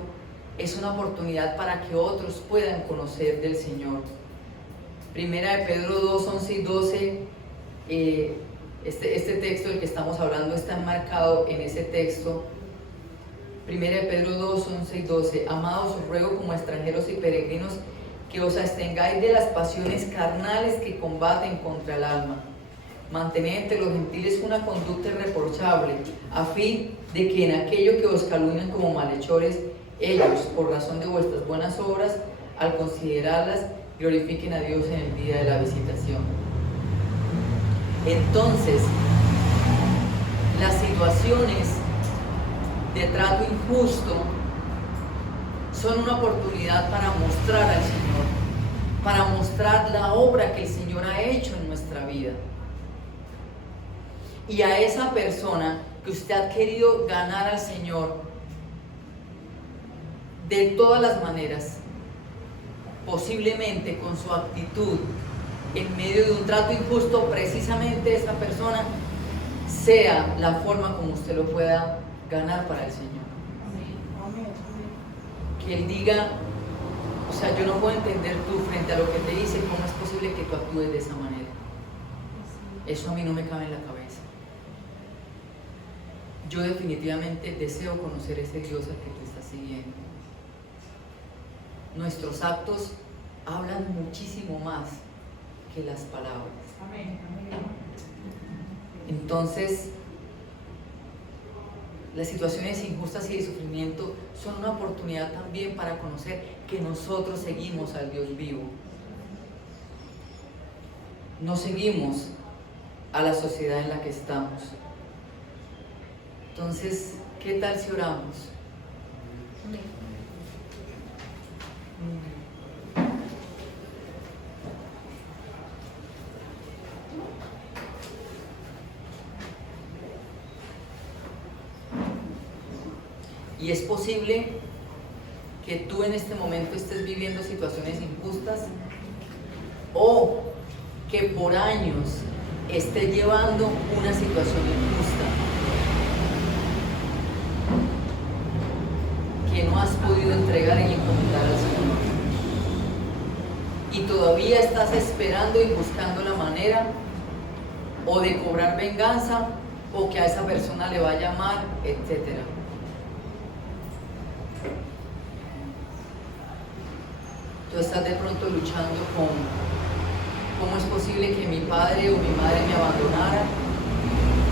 es una oportunidad para que otros puedan conocer del Señor. Primera de Pedro 2, 11 y 12, este texto del que estamos hablando está enmarcado en ese texto. Primera de Pedro 2, 11 y 12. Amados, os ruego como extranjeros y peregrinos que os abstengáis de las pasiones carnales que combaten contra el alma. Mantened entre los gentiles una conducta irreprochable, a fin de que en aquello que os calumnian como malhechores, ellos, por razón de vuestras buenas obras, al considerarlas, glorifiquen a Dios en el día de la visitación. Entonces, las situaciones de trato injusto son una oportunidad para mostrar al Señor, para mostrar la obra que el Señor ha hecho en nuestra vida. Y a esa persona que usted ha querido ganar al Señor de todas las maneras, posiblemente con su actitud en medio de un trato injusto, precisamente esa persona sea la forma como usted lo pueda ganar para el Señor. Que Él diga, o sea, yo no puedo entender tú frente a lo que te dice, cómo es posible que tú actúes de esa manera. Eso a mí no me cabe en la cabeza. Yo definitivamente deseo conocer ese Dios al que tú estás siguiendo. Nuestros actos hablan muchísimo más que las palabras. Entonces, las situaciones injustas y de sufrimiento son una oportunidad también para conocer que nosotros seguimos al Dios vivo. No seguimos a la sociedad en la que estamos. Entonces, ¿qué tal si oramos? Y es posible que tú en este momento estés viviendo situaciones injustas o que por años estés llevando una situación injusta que no has podido entregar y encomendar al Señor. Y todavía estás esperando y buscando la manera o de cobrar venganza o que a esa persona le vaya mal, etcétera. Tú estás de pronto luchando con cómo es posible que mi padre o mi madre me abandonara,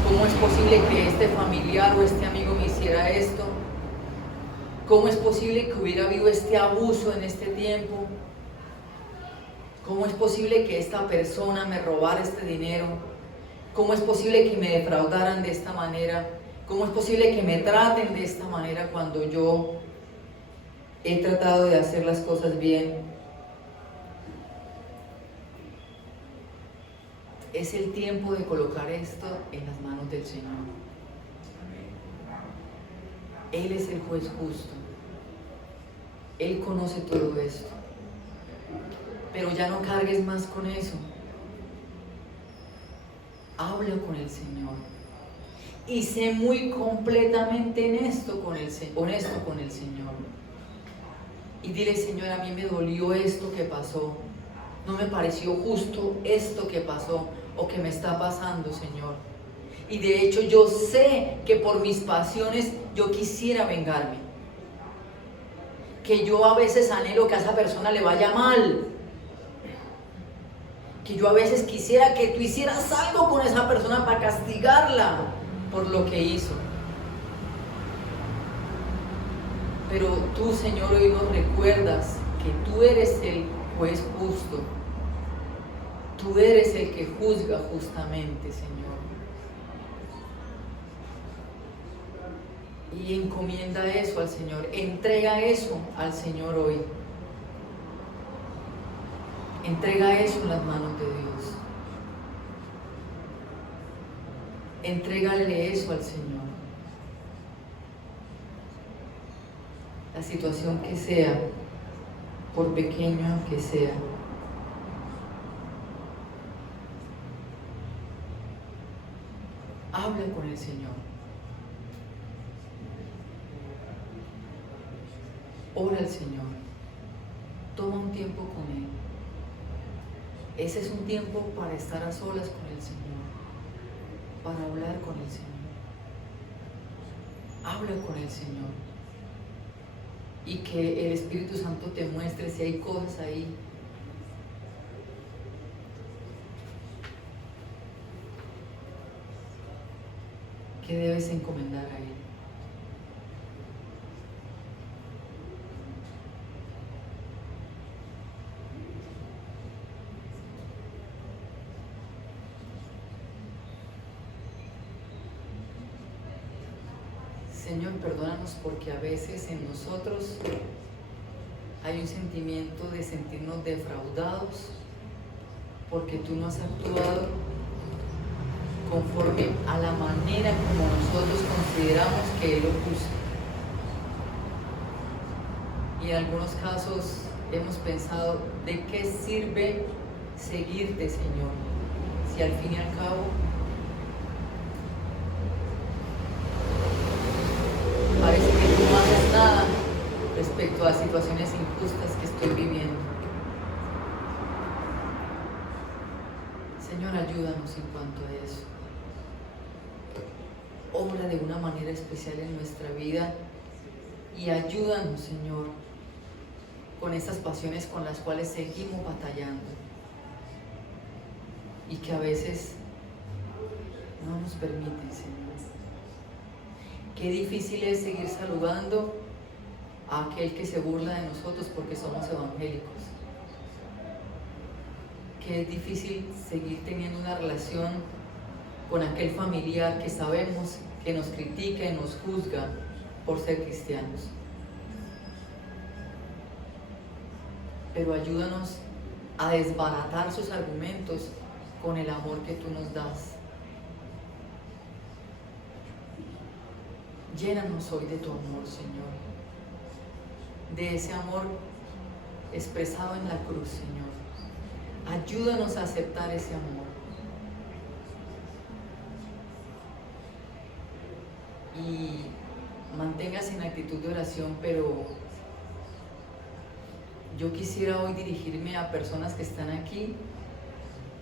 cómo es posible que este familiar o este amigo me hiciera esto, cómo es posible que hubiera habido este abuso en este tiempo, cómo es posible que esta persona me robara este dinero, cómo es posible que me defraudaran de esta manera, cómo es posible que me traten de esta manera cuando yo he tratado de hacer las cosas bien. Es el tiempo de colocar esto en las manos del Señor. Él es el juez justo. Él conoce todo esto. Pero ya no cargues más con eso. Habla con el Señor. Y sé muy completamente honesto con el Señor. Y dile: Señor, a mí me dolió esto que pasó. No me pareció justo esto que pasó o que me está pasando, Señor. Y de hecho yo sé que por mis pasiones yo quisiera vengarme. Que yo a veces anhelo que a esa persona le vaya mal. Que yo a veces quisiera que tú hicieras algo con esa persona para castigarla por lo que hizo. Pero tú, Señor, hoy nos recuerdas que tú eres el juez justo. Tú eres el que juzga justamente, Señor. Y encomienda eso al Señor. Entrega eso al Señor hoy. Entrega eso en las manos de Dios. Entrégale eso al Señor. La situación que sea, por pequeño que sea. Habla con el Señor. Ora al Señor. Toma un tiempo con Él. Ese es un tiempo para estar a solas con el Señor. Para hablar con el Señor. Habla con el Señor. Y que el Espíritu Santo te muestre si hay cosas ahí que debes encomendar a Él. Señor, perdónanos porque a veces en nosotros hay un sentimiento de sentirnos defraudados porque tú no has actuado conforme a la manera como nosotros consideramos que Él lo puso. Y en algunos casos hemos pensado: ¿de qué sirve seguirte, Señor? Si al fin y al cabo parece que tú no haces nada respecto a situaciones injustas que estoy viviendo. Señor, ayúdanos en cuanto a eso. Obra de una manera especial en nuestra vida y ayúdanos, Señor, con esas pasiones con las cuales seguimos batallando y que a veces no nos permiten, Señor. Qué difícil es seguir saludando a aquel que se burla de nosotros porque somos evangélicos. Qué difícil seguir teniendo una relación con aquel familiar que sabemos que nos critica y nos juzga por ser cristianos. Pero ayúdanos a desbaratar sus argumentos con el amor que tú nos das. Llénanos hoy de tu amor, Señor, de ese amor expresado en la cruz, Señor. Ayúdanos a aceptar ese amor. Y manténgase en actitud de oración, pero yo quisiera hoy dirigirme a personas que están aquí.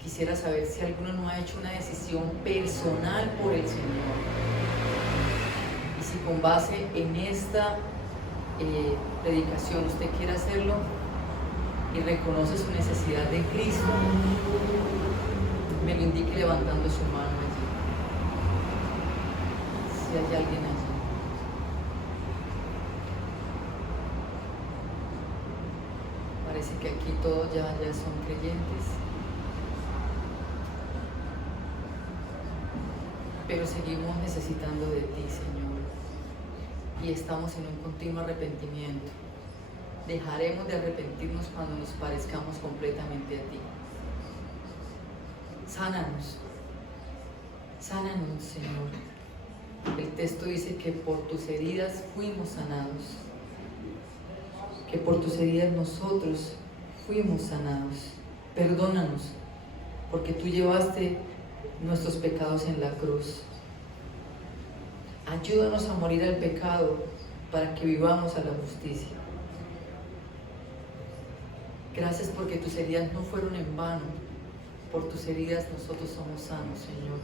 Quisiera saber si alguno no ha hecho una decisión personal por el Señor. Y si con base en esta predicación usted quiere hacerlo y reconoce su necesidad de Cristo, me lo indique levantando su mano allí. Si hay alguien allí. Parece que aquí todos ya son creyentes. Pero seguimos necesitando de ti, Señor. Y estamos en un continuo arrepentimiento. Dejaremos de arrepentirnos cuando nos parezcamos completamente a ti. Sánanos. Sánanos, Señor. El texto dice que por tus heridas fuimos sanados, que por tus heridas nosotros fuimos sanados. Perdónanos, porque tú llevaste nuestros pecados en la cruz. Ayúdanos a morir al pecado para que vivamos a la justicia. Gracias porque tus heridas no fueron en vano. Por tus heridas nosotros somos sanos, Señor.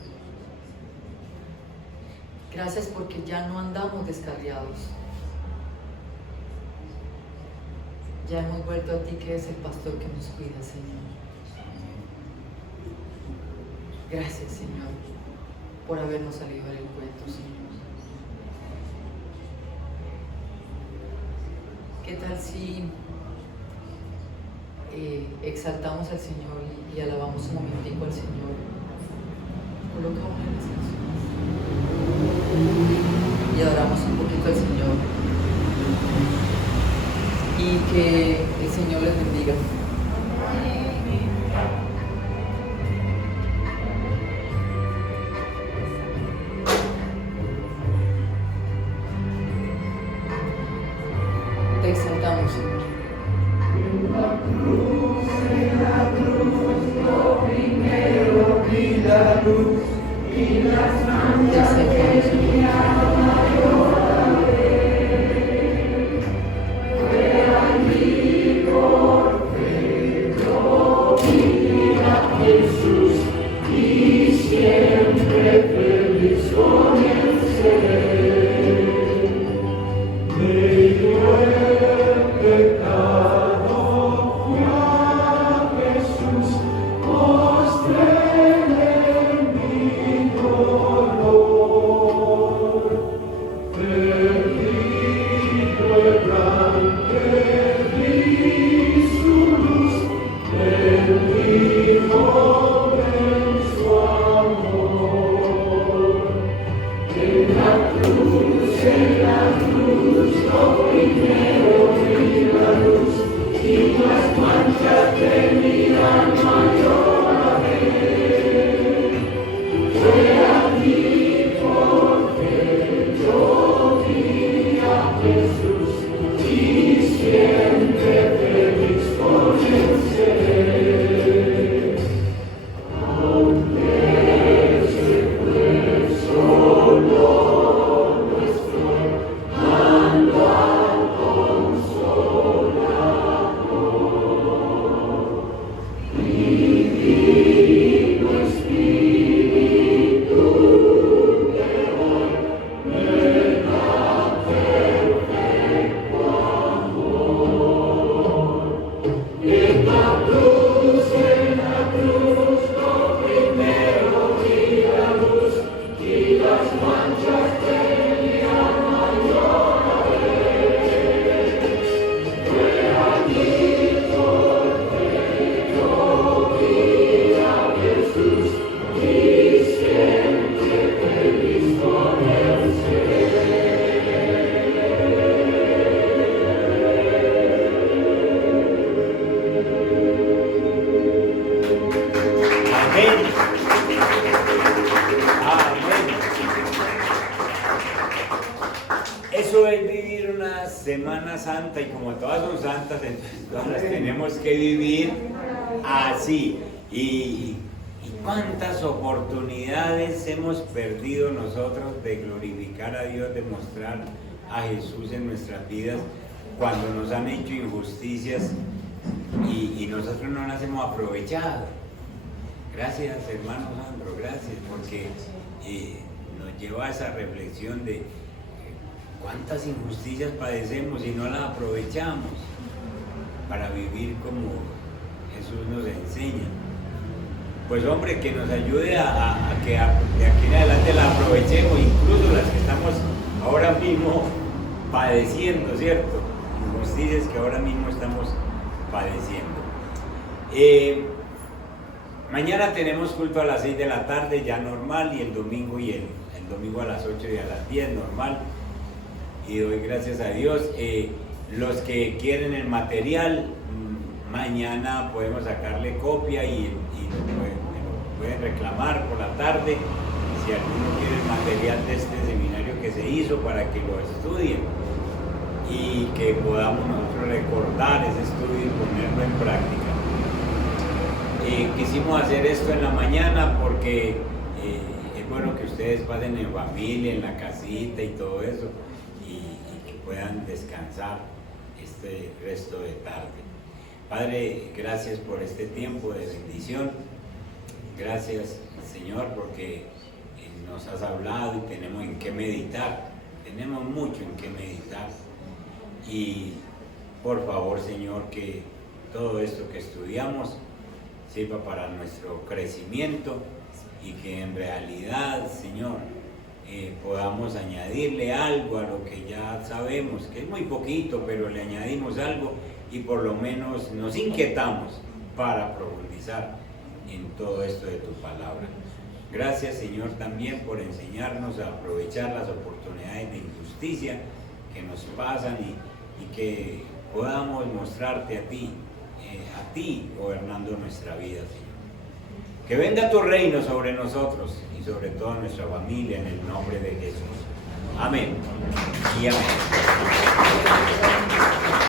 Gracias porque ya no andamos descarriados. Ya hemos vuelto a ti, que eres el pastor que nos cuida, Señor. Gracias, Señor, por habernos salido del cuento, Señor. ¿Qué tal si exaltamos al Señor y alabamos un momentico al Señor? Coloca una de las canciones y adoramos un poquito al Señor, y que el Señor les bendiga. Te exaltamos, Señor. En la cruz, lo primero vi la luz y las manchas de mi alma yo la ve. Fue allí por fe, yo vi a Jesús y siempre feliz con él seré. Me dio el pecado, fui a Jesús, postré en mi dolor. Perdido errante, vi su luz, en mi joven su amor. En la cruz, lo primero vi la luz y las manchas de mi alma yo la ve. Fue allí por fe, yo vi a Jesús y siempre feliz con él seré. Aunque se fue solo, no estoy ando al Consolador. Divino Espíritu de hoy me da perfecto amor. En la cruz, lo primero vi la luz y las manchas de mi alma yo la ve. Fue allí por fe, yo vi a Jesús y siempre feliz con él seré. Amén. Amén. Eso es vivir una Semana Santa, y como todas son santas, entonces todas las tenemos que vivir así. Y cuántas oportunidades hemos perdido nosotros de glorificar a Dios, de mostrar a Jesús en nuestras vidas, cuando nos han hecho injusticias y nosotros no las hemos aprovechado. Gracias, hermano Sandro, gracias, porque nos lleva a esa reflexión de cuántas injusticias padecemos y no las aprovechamos para vivir como Jesús nos enseña. Pues hombre, que nos ayude a que de aquí en adelante la aprovechemos, incluso las que estamos ahora mismo padeciendo, ¿cierto? Injusticias que ahora mismo estamos padeciendo. Mañana tenemos culto a las 6 de la tarde, ya normal, y el domingo a las 8 y a las 10, normal. Y doy gracias a Dios. Los que quieren el material, mañana podemos sacarle copia y lo pueden reclamar por la tarde, si alguno quiere el material de este seminario que se hizo para que lo estudien y que podamos nosotros recordar ese estudio y ponerlo en práctica. Quisimos hacer esto en la mañana porque es bueno que ustedes pasen en familia, en la casita y todo eso, y que puedan descansar este resto de tarde. Padre, gracias por este tiempo de bendición. Gracias, Señor, porque nos has hablado y tenemos en qué meditar. Tenemos mucho en qué meditar. Y por favor, Señor, que todo esto que estudiamos sirva para nuestro crecimiento y que en realidad, Señor, podamos añadirle algo a lo que ya sabemos, que es muy poquito, pero le añadimos algo y por lo menos nos inquietamos para profundizar en todo esto de tu palabra. Gracias, Señor, también por enseñarnos a aprovechar las oportunidades de injusticia que nos pasan y que podamos mostrarte a ti gobernando nuestra vida, Señor. Que venga tu reino sobre nosotros y sobre toda nuestra familia en el nombre de Jesús. Amén y amén.